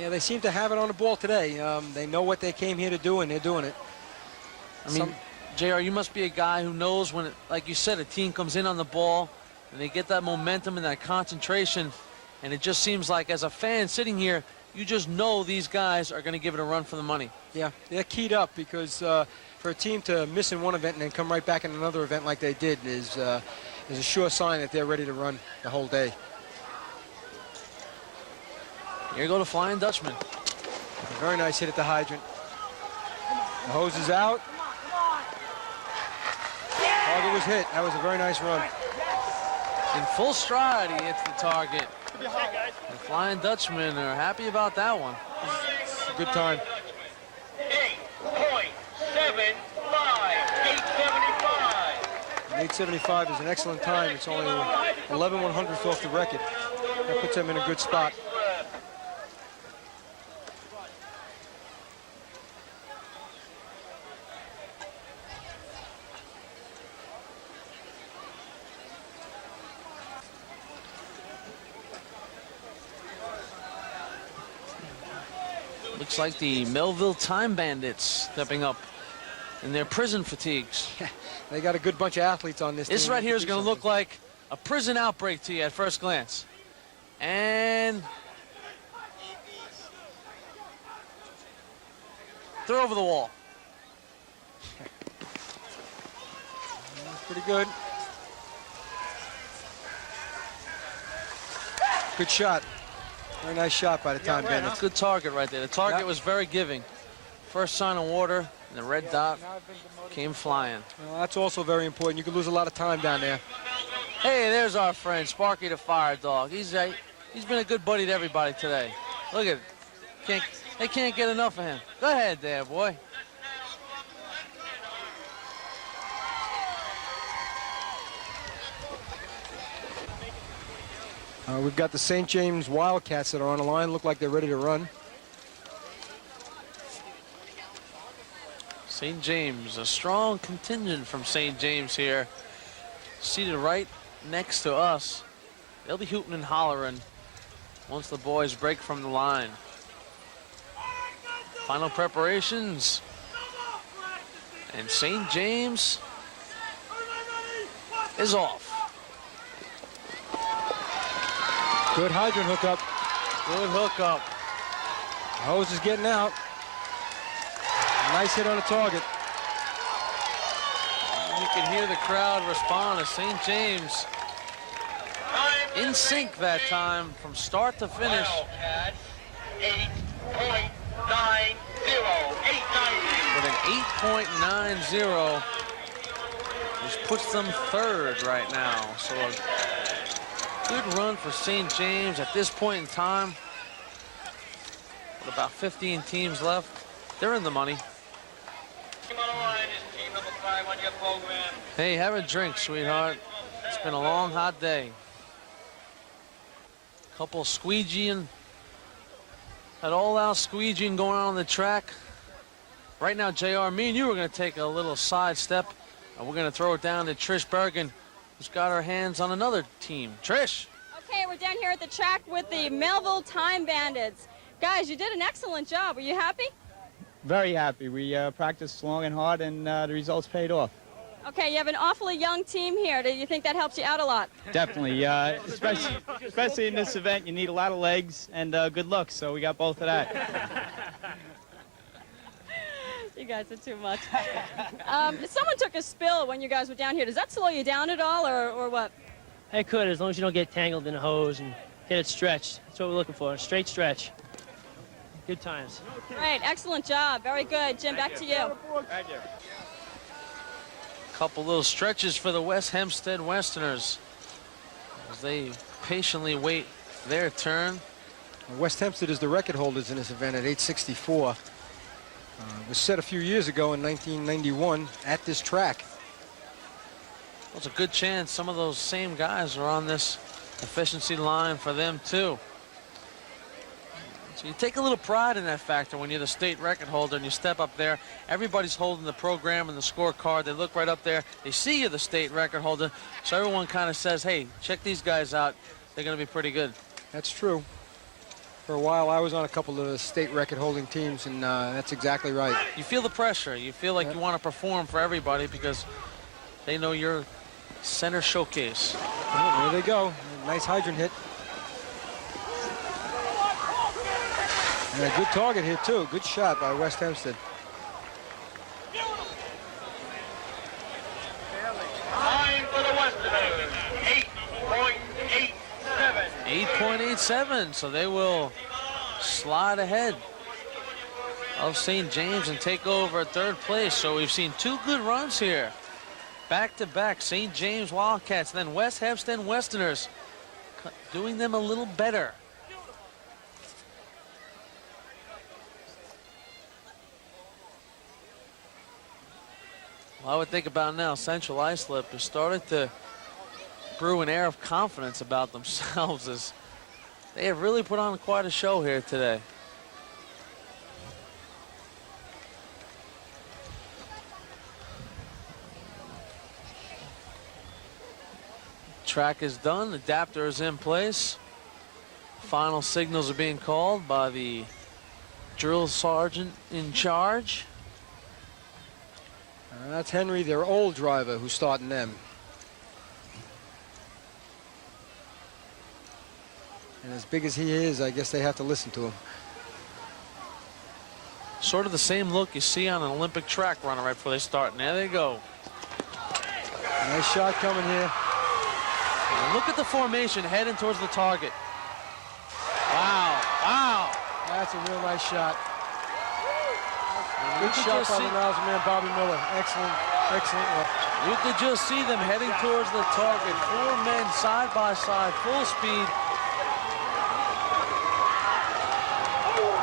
Yeah, they seem to have it on the ball today. They know what they came here to do, and they're doing it. I mean, JR, you must be a guy who knows when, like you said, a team comes in on the ball and they get that momentum and that concentration, and it just seems like as a fan sitting here, you just know these guys are going to give it a run for the money. Yeah, they're keyed up because for a team to miss in one event and then come right back in another event like they did is a sure sign that they're ready to run the whole day. Here go the Flying Dutchman. A very nice hit at the hydrant. The hose is out. Target was hit. That was a very nice run. In full stride, he hits the target. The Flying Dutchmen are happy about that one. It's a good time. 8:75 is an excellent time. It's only 11/100th off the record. That puts them in a good spot. Looks like the Melville Time Bandits stepping up in their prison fatigues. They got a good bunch of athletes on this team. This right here is going to look like a prison outbreak to you at first glance. And they're over the wall. That's pretty good. Good shot. Very nice shot by the Time Bandits. Good target right there. The target was very giving. First sign of water, and the red dot came flying. Well, that's also very important. You could lose a lot of time down there. Hey, there's our friend Sparky the Fire Dog. He's been a good buddy to everybody today. Look at it. They can't get enough of him. Go ahead there, boy. We've got the St. James Wildcats that are on the line. Look like they're ready to run. St. James, a strong contingent from St. James here, seated right next to us. They'll be hooting and hollering once the boys break from the line. Final preparations. And St. James is off. Good hydrant hookup. Good hookup. The hose is getting out. Nice hit on the target. You can hear the crowd respond as St. James in sync that time from start to finish. 8.90. With an 8.90, which puts them third right now. So a good run for St. James at this point in time. With about 15 teams left, they're in the money. Hey, have a drink, sweetheart. It's been a long, hot day. Couple squeegeeing. That all-out squeegeeing going on the track. Right now, JR, me and you are going to take a little side step, and we're going to throw it down to Trish Bergen, who's got her hands on another team. Trish. Okay, we're down here at the track with the Melville Time Bandits. Guys, you did an excellent job. Are you happy? Very happy. We practiced long and hard, and the results paid off. Okay, you have an awfully young team here. Do you think that helps you out a lot? Definitely, especially in this event, you need a lot of legs and good looks, so we got both of that. You guys are too much. Someone took a spill when you guys were down here. Does that slow you down at all, or what? It could, as long as you don't get tangled in the hose and get it stretched. That's what we're looking for, a straight stretch. Good times. Great, excellent job. Very good. Jim, back to you. Thank you. Couple little stretches for the West Hempstead Westerners as they patiently wait their turn. West Hempstead is the record holders in this event at 864. It was set a few years ago in 1991 at this track. Well, it's a good chance some of those same guys are on this efficiency line for them too. So you take a little pride in that factor when you're the state record holder and you step up there. Everybody's holding the program and the scorecard. They look right up there. They see you're the state record holder. So everyone kind of says, hey, check these guys out. They're going to be pretty good. That's true. For a while, I was on a couple of the state record holding teams, and that's exactly right. You feel the pressure. You feel like you want to perform for everybody because they know you're center showcase. Well, there they go. Nice hydrant hit. And a good target here, too. Good shot by West Hempstead. Time for the Westerners, 8.87. 8.87, so they will slide ahead of St. James and take over third place. So we've seen two good runs here. Back to back, St. James Wildcats, then West Hempstead Westerners doing them a little better. Well, I would think about now, Central Islip has started to brew an air of confidence about themselves as they have really put on quite a show here today. Track is done, adapter is in place. Final signals are being called by the drill sergeant in charge. That's Henry, their old driver, who's starting them. And as big as he is, I guess they have to listen to him. Sort of the same look you see on an Olympic track runner right before they start. And there they go. Nice shot coming here. And look at the formation heading towards the target. Wow, wow. That's a real nice shot. You Good could shot just by see- the nozzle man, Bobby Miller. Excellent, excellent work. You could just see them heading towards the target. 4 men side by side, full speed.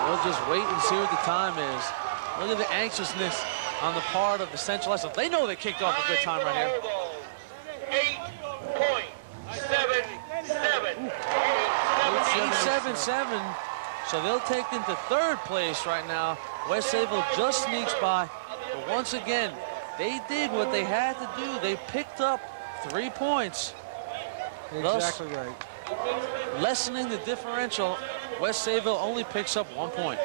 We'll just wait and see what the time is. Look at the anxiousness on the part of the Central Islip. They know they kicked off a good time right here. 8.77. So they'll take them to 3rd place right now. West Sayville just sneaks by. But once again, they did what they had to do. They picked up 3 points. Exactly right. Lessening the differential. West Sayville only picks up 1 point.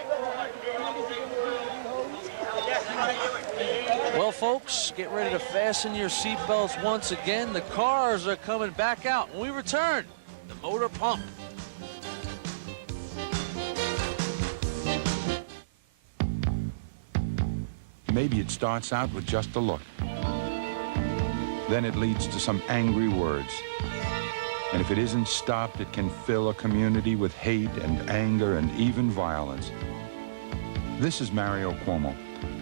Well, folks, get ready to fasten your seatbelts once again. The cars are coming back out. When we return, the motor pump. Maybe it starts out with just a look. Then it leads to some angry words. And if it isn't stopped, it can fill a community with hate and anger and even violence. This is Mario Cuomo.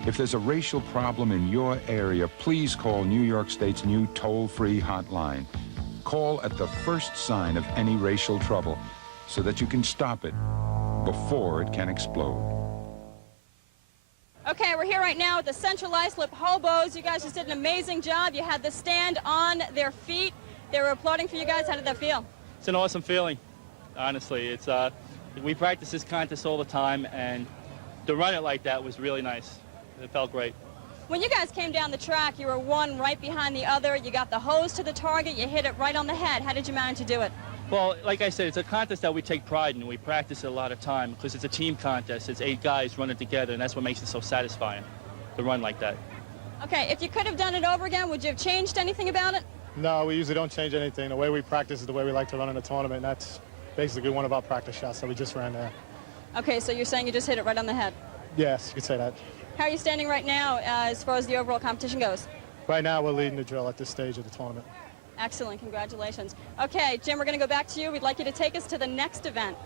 If there's a racial problem in your area, please call New York State's new toll-free hotline. Call at the first sign of any racial trouble so that you can stop it before it can explode. Okay, we're here right now with the Central Islip Hobos. You guys just did an amazing job. You had the stand on their feet. They were applauding for you guys. How did that feel? It's an awesome feeling, honestly. It's we practice this contest all the time, and to run it like that was really nice. It felt great. When you guys came down the track, you were one right behind the other. You got the hose to the target. You hit it right on the head. How did you manage to do it? Well, like I said, it's a contest that we take pride in. We practice it a lot of time because it's a team contest. It's 8 guys running together, and that's what makes it so satisfying to run like that. Okay, if you could have done it over again, would you have changed anything about it? No, we usually don't change anything. The way we practice is the way we like to run in a tournament, and that's basically one of our practice shots that we just ran there. Okay, so you're saying you just hit it right on the head. Yes, you could say that. How are you standing right now as far as the overall competition goes? Right now, we're leading the drill at this stage of the tournament. Excellent, congratulations. Okay, Jim, we're going to go back to you. We'd like you to take us to the next event.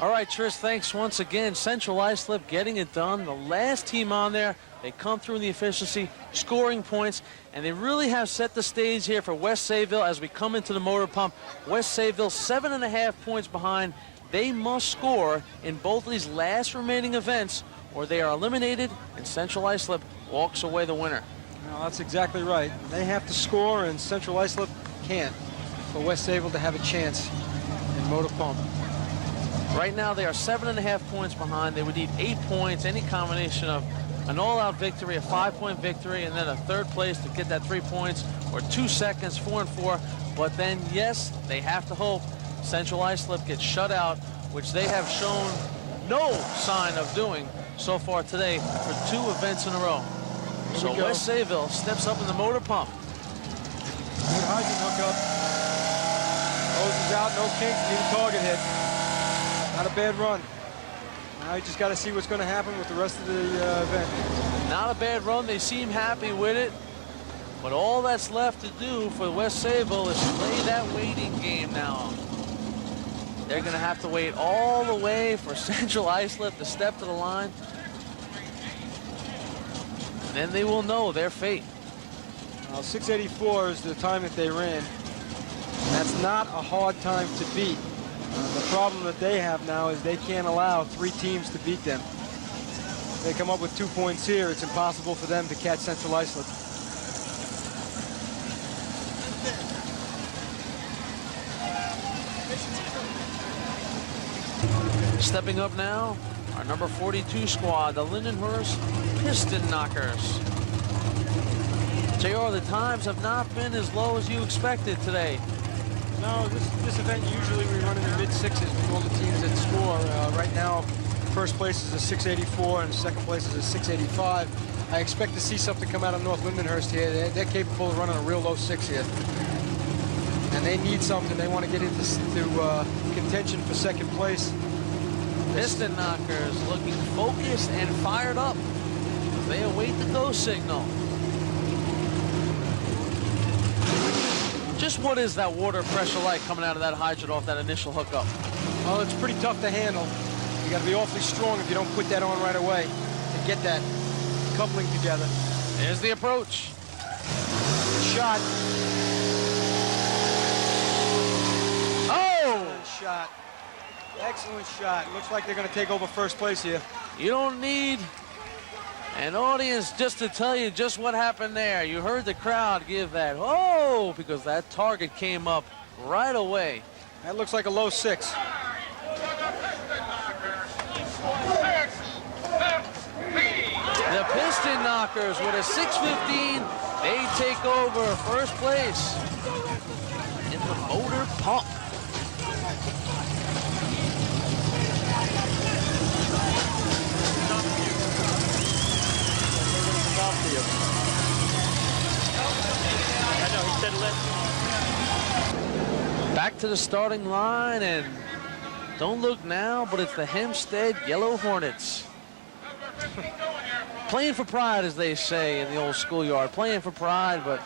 All right, Trish, thanks once again. Central Islip getting it done. The last team on there, they come through in the efficiency, scoring points, and they really have set the stage here for West Sayville as we come into the motor pump. West Sayville 7.5 points behind. They must score in both of these last remaining events or they are eliminated and Central Islip walks away the winner. No, that's exactly right. They have to score and Central Islip can't for West Sayville to have a chance in motor pump. Right now they are 7.5 points behind. They would need 8 points, any combination of an all-out victory, a 5-point victory, and then a 3rd place to get that 3 points, or 2 seconds, 4 and 4. But then, yes, they have to hope Central Islip gets shut out, which they have shown no sign of doing so far today for 2 events in a row. So West Sayville steps up in the motor pump. Good hydrant hookup. Hose is out, no kinks, need a target hit. Not a bad run. Now you just got to see what's going to happen with the rest of the event. Not a bad run. They seem happy with it. But all that's left to do for West Sayville is play that waiting game now. They're going to have to wait all the way for Central Islip to step to the line. And then they will know their fate. 6:84 is the time that they ran. That's not a hard time to beat. The problem that they have now is they can't allow 3 teams to beat them. If they come up with 2 points here, it's impossible for them to catch Central Islip. Stepping up now, our number 42 squad, the Lindenhurst Piston Knockers. JR, the times have not been as low as you expected today. No, this event usually we run in the mid-6s with all the teams that score. Right now, First place is a 684 and second place is a 685. I expect to see something come out of North Lindenhurst here. They're capable of running a real low 6 here. And they need something. They want to get into contention for second place. Piston Knockers looking focused and fired up. They await the go signal. Just what is that water pressure like coming out of that hydrant off that initial hookup? Well, it's pretty tough to handle. You got to be awfully strong if you don't put that on right away to get that coupling together. Here's the approach. Shot. Oh! Excellent shot. Excellent shot. Looks like they're going to take over first place here. You don't need an audience just to tell you just what happened there. You heard the crowd give that, oh, because that target came up right away. That looks like a low 6. The Piston Knockers with a 6:15, they take over first place in the motor pump. Back to the starting line, and don't look now, but it's the Hempstead Yellow Hornets. Playing for pride, as they say in the old schoolyard. Playing for pride, but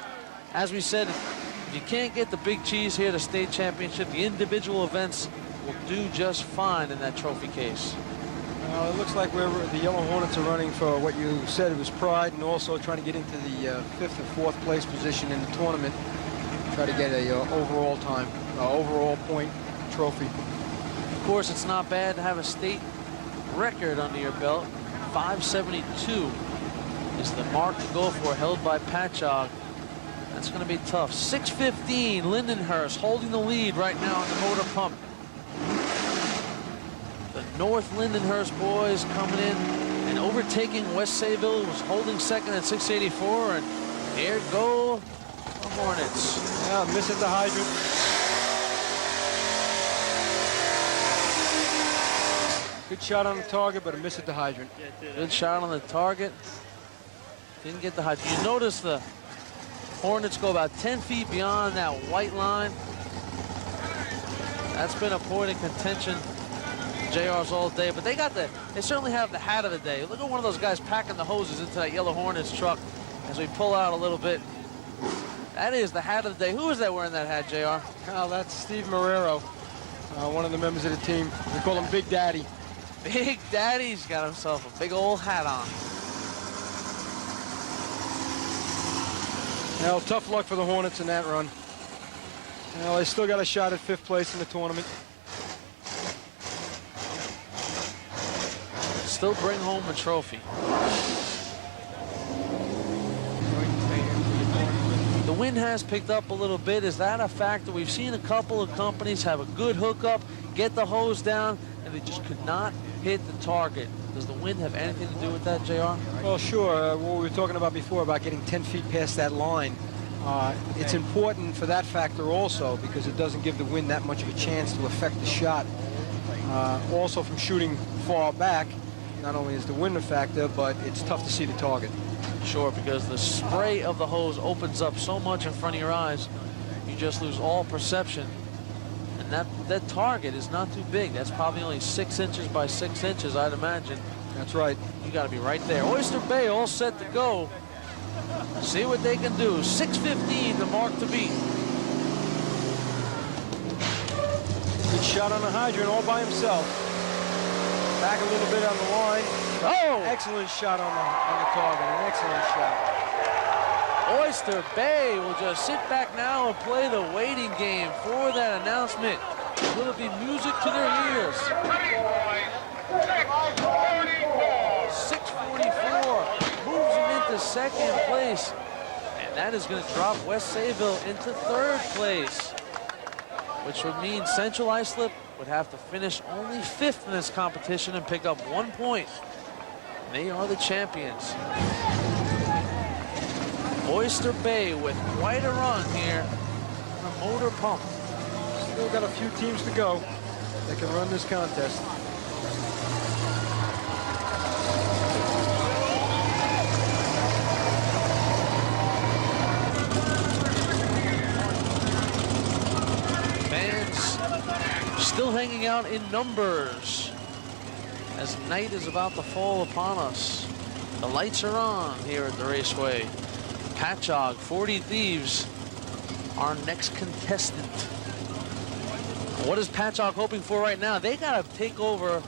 as we said, if you can't get the big cheese here, the state championship, the individual events will do just fine in that trophy case. It looks like the Yellow Hornets are running for what you said it was pride, and also trying to get into the 5th and 4th place position in the tournament. Try to get a overall point trophy. Of course, it's not bad to have a state record under your belt. 572 is the mark to go for, held by Patchogue. That's going to be tough. 6:15, Lindenhurst holding the lead right now in the motor pump. The North Lindenhurst boys coming in and overtaking West Sayville, who was holding second at 684, and here go the Hornets. Yeah, missing the hydrant. Good shot on the target, but a miss at the hydrant. Good shot on the target. Didn't get the hydrant. You notice the Hornets go about 10 feet beyond that white line. That's been a point of contention. JR's all day, but they certainly have the hat of the day. Look at one of those guys packing the hoses into that Yellow Hornets truck as we pull out a little bit. That is the hat of the day. Who is that wearing that hat, JR? Oh, that's Steve Marrero, one of the members of the team. We call him Big Daddy. Big Daddy's got himself a big old hat on. Well, tough luck for the Hornets in that run. Well, they still got a shot at 5th place in the tournament. Still bring home a trophy. The wind has picked up a little bit. Is that a factor? We've seen a couple of companies have a good hookup, get the hose down, and they just could not hit the target. Does the wind have anything to do with that, JR? Well, sure. What we were talking about before about getting 10 feet past that line, it's important for that factor also, because it doesn't give the wind that much of a chance to affect the shot. Also, from shooting far back, not only is the wind a factor, but it's tough to see the target. Sure, because the spray of the hose opens up so much in front of your eyes, you just lose all perception. And that target is not too big. That's probably only 6 inches by 6 inches, I'd imagine. That's right. You got to be right there. Oyster Bay all set to go. See what they can do. 6:15, the mark to beat. Good shot on the hydrant all by himself. Back a little bit on the line. Oh! Excellent shot on the target. An excellent shot. Oyster Bay will just sit back now and play the waiting game for that announcement. Will it be music to their ears? 6:44 moves him into second place. And that is going to drop West Sayville into 3rd place, which would mean Central Islip would have to finish only 5th in this competition and pick up 1 point. They are the champions. Oyster Bay with quite a run here on the motor pump. Still got a few teams to go that can run this contest. hanging out in numbers as night is about to fall upon us. The lights are on here at the raceway. Patchogue, 40 Thieves, our next contestant. What is Patchogue hoping for right now? They got to take over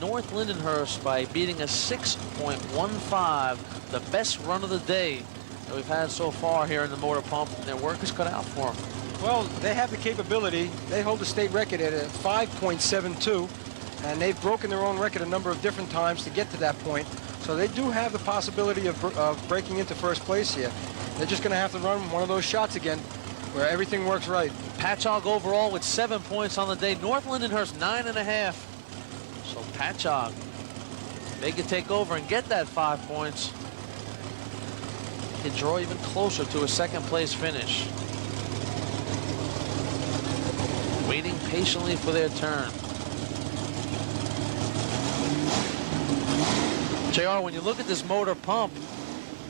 North Lindenhurst by beating a 6.15, the best run of the day that we've had so far here in the motor pump. Their work is cut out for them. Well, they have the capability. They hold the state record at a 5.72, and they've broken their own record a number of different times to get to that point. So they do have the possibility of breaking into first place here. They're just going to have to run one of those shots again where everything works right. Patchogue overall with 7 points on the day. North Lindenhurst 9.5. So Patchogue, they could take over and get that 5 points. Could draw even closer to a second place finish. Waiting patiently for their turn. JR, when you look at this motor pump,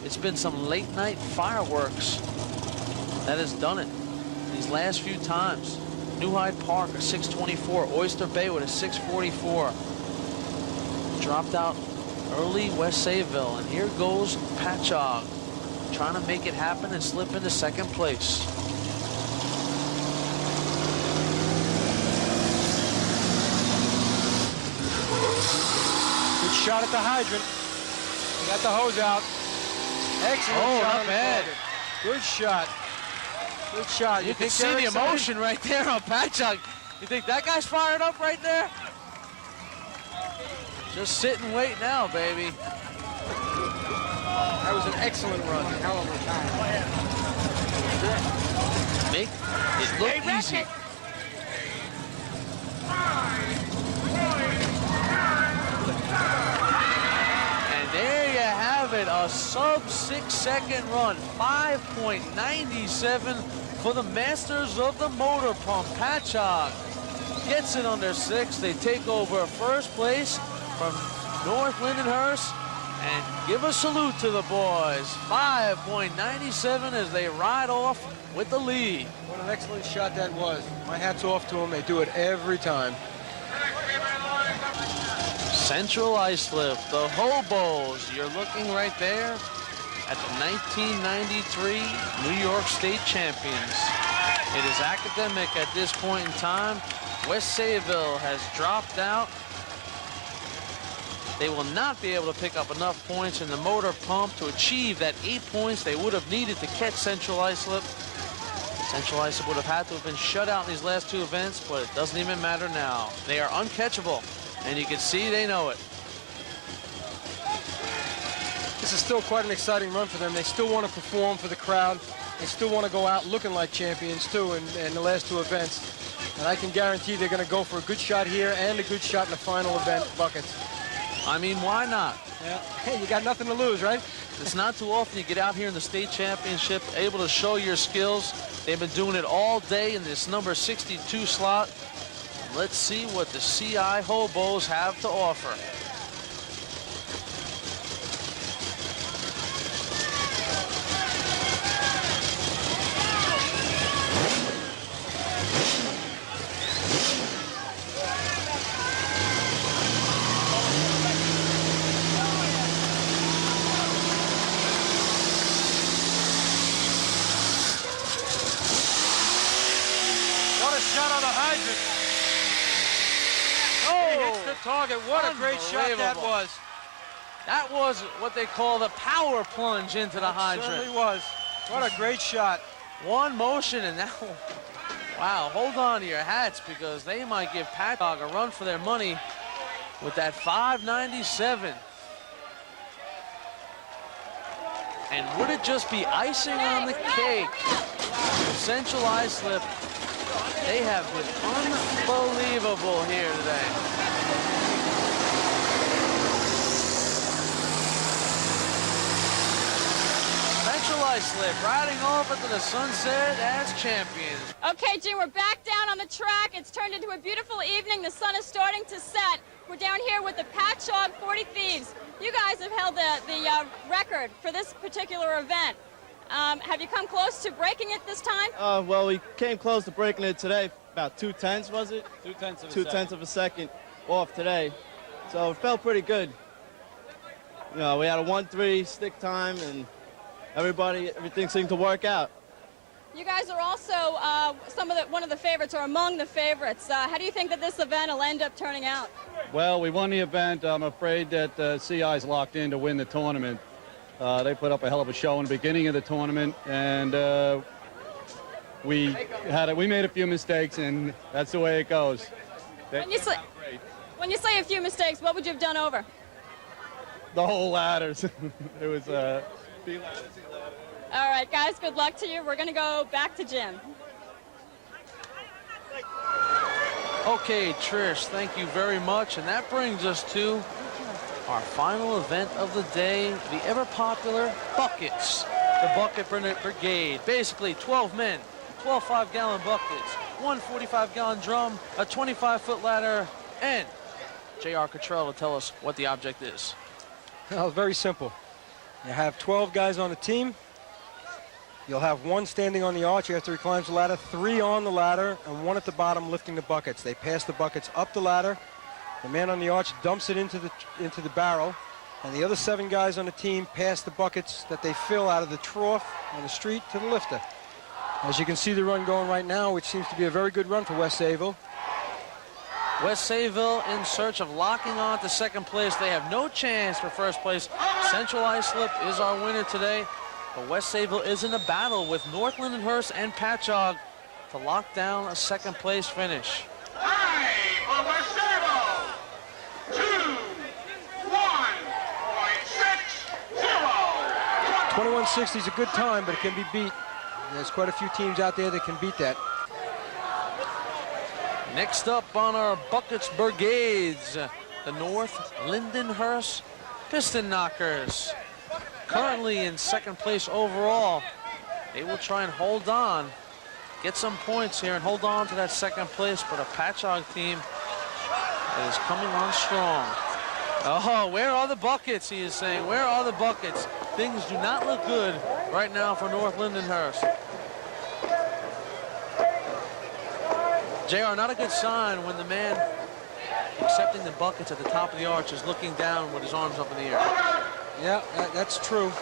it's been some late night fireworks that has done it these last few times. New Hyde Park a 624, Oyster Bay with a 644. Dropped out early West Sayville, and here goes Patchogue trying to make it happen and slip into second place. Good shot at the hydrant. They got the hose out. Excellent shot. Not bad. Good shot. Good shot. You can see the emotion right there on Patchogue. You think that guy's fired up right there? Just sit and wait now, baby. That was an excellent run. Hell of a time. Make it look easy. And there you have it, a sub 6 second run, 5.97 for the masters of the motor pump. Patchogue gets it under 6. They take over first place from North Lindenhurst, and give a salute to the boys. 5.97 as they ride off with the lead. What an excellent shot that was. My hat's off to them. They do it every time. Central Islip, the Hobos. You're looking right there at the 1993 New York State champions. It is academic at this point in time. West Sayville has dropped out. They will not be able to pick up enough points in the motor pump to achieve that 8 points they would have needed to catch Central Islip. Central Islip would have had to have been shut out in these last two events, but it doesn't even matter now. They are uncatchable, and you can see they know it. This is still quite an exciting run for them. They still want to perform for the crowd. They still want to go out looking like champions, too, in the last two events. And I can guarantee they're going to go for a good shot here and a good shot in the final event buckets. I mean, why not? Yeah. Hey, you got nothing to lose, right? It's not too often you get out here in the state championship, able to show your skills. They've been doing it all day in this number 62 slot. Let's see what the CI Hobos have to offer. Target. What a great shot that was. That was what they call the power plunge into the hydrant. It certainly was. What a great shot. One motion and now, wow, hold on to your hats because they might give Patchogue a run for their money with that 597. And would it just be icing on the cake? Central Islip, they have been unbelievable here today. Central Islip riding off into the sunset as champions. Okay, Jim, we're back down on the track. It's turned into a beautiful evening. The sun is starting to set. We're down here with the Patchogue 40 Thieves. You guys have held the record for this particular event. Have you come close to breaking it this time? Well, we came close to breaking it today. about 2/10, was it? 2/10 of a 2/10 of a second off today. So it felt pretty good. You know, we had a 1-3 stick time, and everything seemed to work out. You guys are also one of the favorites, or among the favorites. How do you think that this event will end up turning out? Well, we won the event. I'm afraid that CI's locked in to win the tournament. They put up a hell of a show in the beginning of the tournament, and we made a few mistakes, and that's the way it goes. When you say a few mistakes, what would you have done over? The whole ladders. It was All right, guys, good luck to you. We're going to go back to Jim. Okay, Trish, thank you very much. And that brings us to our final event of the day, the ever-popular buckets. The Bucket Brigade. Basically, 12 men, 12 5-gallon buckets, one 45-gallon drum, a 25-foot ladder, and J.R. Cottrell will tell us what the object is. Well, very simple. You have 12 guys on a team. You'll have one standing on the arch after he climbs the ladder, 3 on the ladder, and 1 at the bottom lifting the buckets. They pass the buckets up the ladder. The man on the arch dumps it into the barrel, and the other 7 guys on the team pass the buckets that they fill out of the trough on the street to the lifter. As you can see the run going right now, which seems to be a very good run for West Sayville. West Sayville in search of locking on to second place. They have no chance for first place. Central Islip is our winner today. But West Sayville is in a battle with North Lindenhurst and Patchogue to lock down a second place finish. 21:60 is a good time, but it can be beat. There's quite a few teams out there that can beat that. Next up on our buckets brigades, the North Lindenhurst Piston Knockers. Currently in second place overall. They will try and hold on, get some points here and hold on to that second place, but a Patchogue team that is coming on strong. Oh, where are the buckets, he is saying. Where are the buckets? Things do not look good right now for North Lindenhurst. JR, not a good sign when the man accepting the buckets at the top of the arch is looking down with his arms up in the air. Yeah, that's true.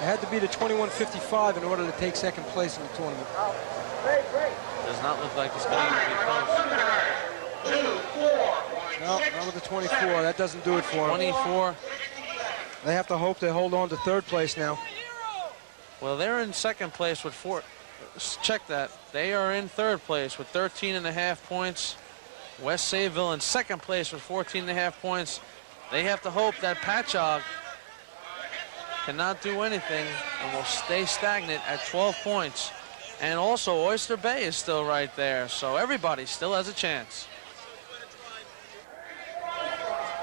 It had to be the 21:55 in order to take second place in the tournament. Does not look like it's going to be close. No, not with the 24. That doesn't do it for them. 24. They have to hope they hold on to third place now. Well, they're in second place with 4. Check that. They are in third place with 13.5 points. West Sayville in second place with 14.5 points. They have to hope that Patchogue cannot do anything and will stay stagnant at 12 points. And also Oyster Bay is still right there, so everybody still has a chance.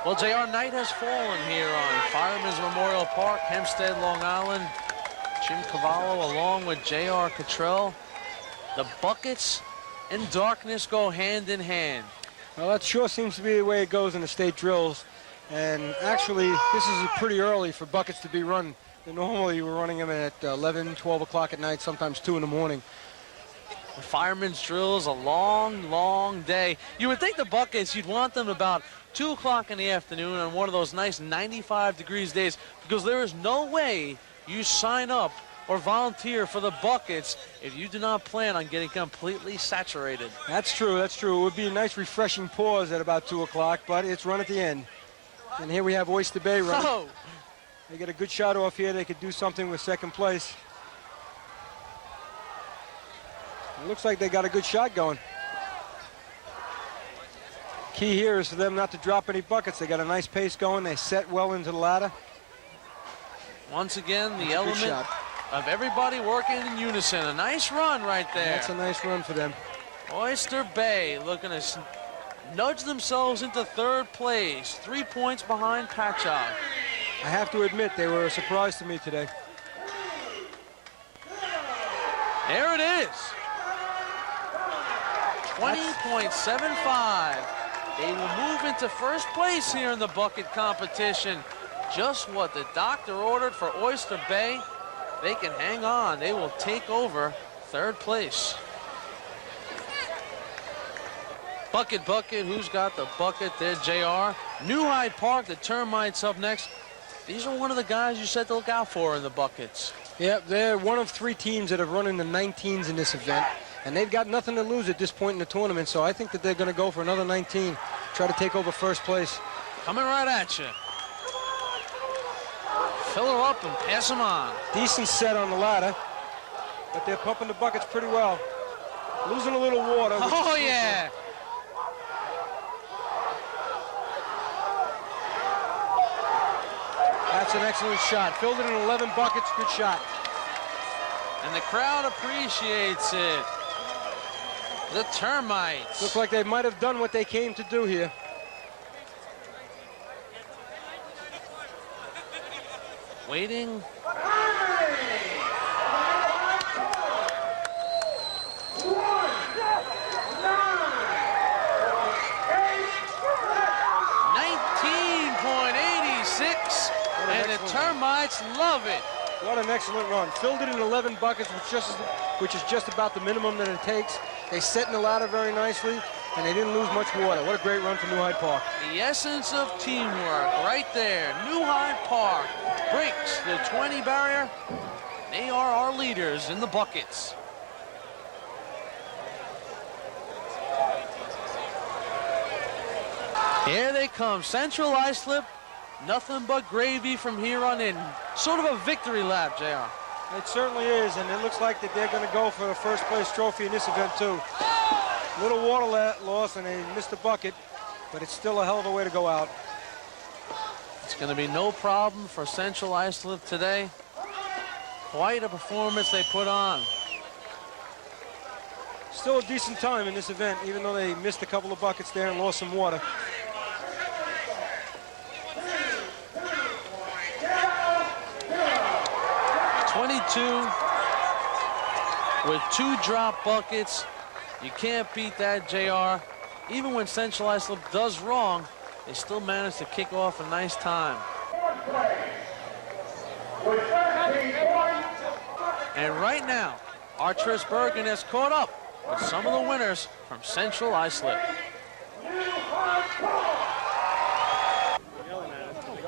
Well, JR, night has fallen here on Firemen's Memorial Park, Hempstead, Long Island. Jim Cavallo along with J.R. Cottrell. The buckets and darkness go hand in hand. Well, that sure seems to be the way it goes in the state drills. And actually, this is pretty early for buckets to be run. Normally, we're running them at 11, 12 o'clock at night, sometimes 2 in the morning. The firemen's drills, a long, long day. You would think the buckets, you'd want them about 2 o'clock in the afternoon on one of those nice 95 degrees days, because there is no way you sign up or volunteer for the buckets if you do not plan on getting completely saturated. That's true, that's true. It would be a nice refreshing pause at about 2 o'clock, but it's run at the end. And here we have Oyster Bay running. Oh. They get a good shot off here. They could do something with second place. It looks like they got a good shot going. Key here is for them not to drop any buckets. They got a nice pace going. They set well into the ladder. Once again, the element of everybody working in unison. A nice run right there. That's a nice run for them. Oyster Bay looking to nudge themselves into third place. 3 points behind Patchogue. I have to admit, they were a surprise to me today. There it is. 20.75. They will move into first place here in the bucket competition. Just what the doctor ordered for Oyster Bay. They can hang on. They will take over third place. Bucket, who's got the bucket there? JR. New Hyde Park, the Termites up next. These are one of the guys you said to look out for in the buckets. Yep, they're one of 3 teams that have run in the 19s in this event, and they've got nothing to lose at this point in the tournament, so I think that they're going to go for another 19, try to take over first place. Coming right at you. Fill her up and pass them on. Decent set on the ladder, but they're pumping the buckets pretty well. Losing a little water. Oh, yeah. That's an excellent shot. Filled it in 11 buckets. Good shot. And the crowd appreciates it. The Termites. Looks like they might have done what they came to do here. Waiting. And the Termites love it. What an excellent run. Filled it in 11 buckets, which is just about the minimum that it takes. They set in the ladder very nicely, and they didn't lose much water. What a great run for New Hyde Park. The essence of teamwork right there. New Hyde Park breaks the 20 barrier. They are our leaders in the buckets. Here they come. Central Islip. Nothing but gravy from here on in. Sort of a victory lap, JR. It certainly is, and it looks like that they're going to go for a first place trophy in this event too. Little water loss, and they missed the bucket, but it's still a hell of a way to go out. It's going to be no problem for Central Islip today. Quite a performance they put on. Still a decent time in this event, even though they missed a couple of buckets there and lost some water. With 2 drop buckets. You can't beat that, JR. Even when Central Islip does wrong, they still manage to kick off a nice time. And right now, our Trish Bergen has caught up with some of the winners from Central Islip.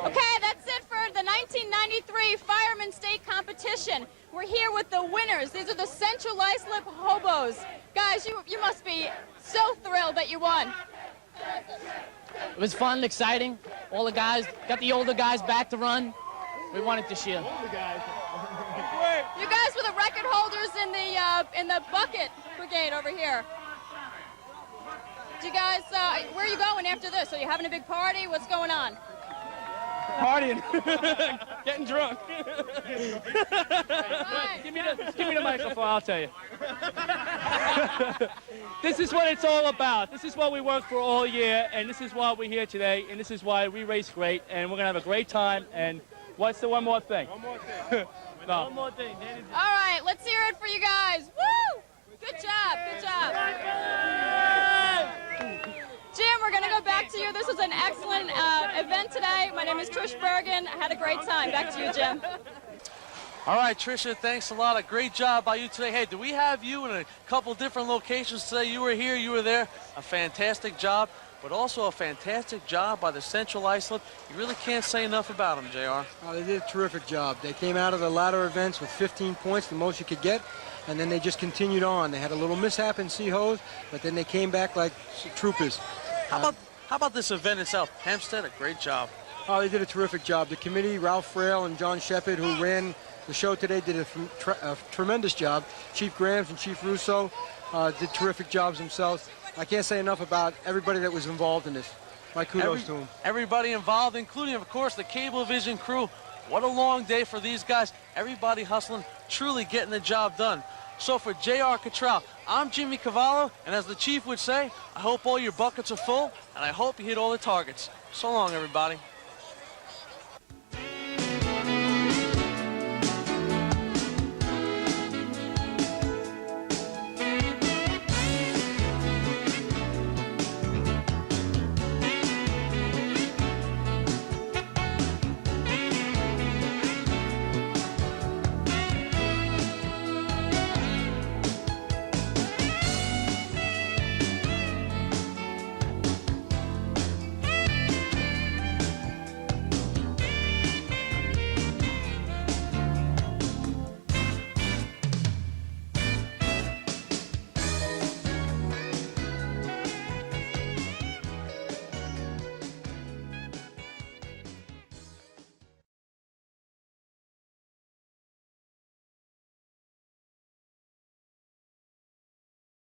Okay, that's it for the 1993 Fireman State Competition. We're here with the winners. These are the Central Islip Hobos. Guys, you must be so thrilled that you won. It was fun, exciting. All the guys, got the older guys back to run. We won it this year. You guys were the record holders in the bucket brigade over here. Do you guys, where are you going after this? Are you having a big party? What's going on? Partying. Getting drunk. Give me the microphone, I'll tell you. This is what it's all about. This is what we worked for all year, and this is why we're here today, and this is why we race great, and we're going to have a great time. And what's the one more thing? One more thing. No. One more thing. All right, let's hear it for you guys. Woo! Good job, good job. Jim, we're going to go back to you. This was an excellent event today. My name is Trish Bergen. I had a great time. Back to you, Jim. All right, Tricia, thanks a lot. A great job by you today. Hey, do we have you in a couple different locations today? You were here, you were there. A fantastic job, but also a fantastic job by the Central Islip. You really can't say enough about them, JR. Oh, they did a terrific job. They came out of the ladder events with 15 points, the most you could get, and then they just continued on. They had a little mishap in Sea-Hose, but then they came back like troopers. How about this event itself? Hempstead, a great job. Oh, they did a terrific job. The committee, Ralph Frail and John Shepard, who ran the show today, did a tremendous job. Chief Grams and Chief Russo did terrific jobs themselves. I can't say enough about everybody that was involved in this. My kudos to them. Everybody involved, including, of course, the Cablevision crew. What a long day for these guys. Everybody hustling, truly getting the job done. So for J.R. Cottrell, I'm Jimmy Cavallo, and as the chief would say, I hope all your buckets are full, and I hope you hit all the targets. So long, everybody.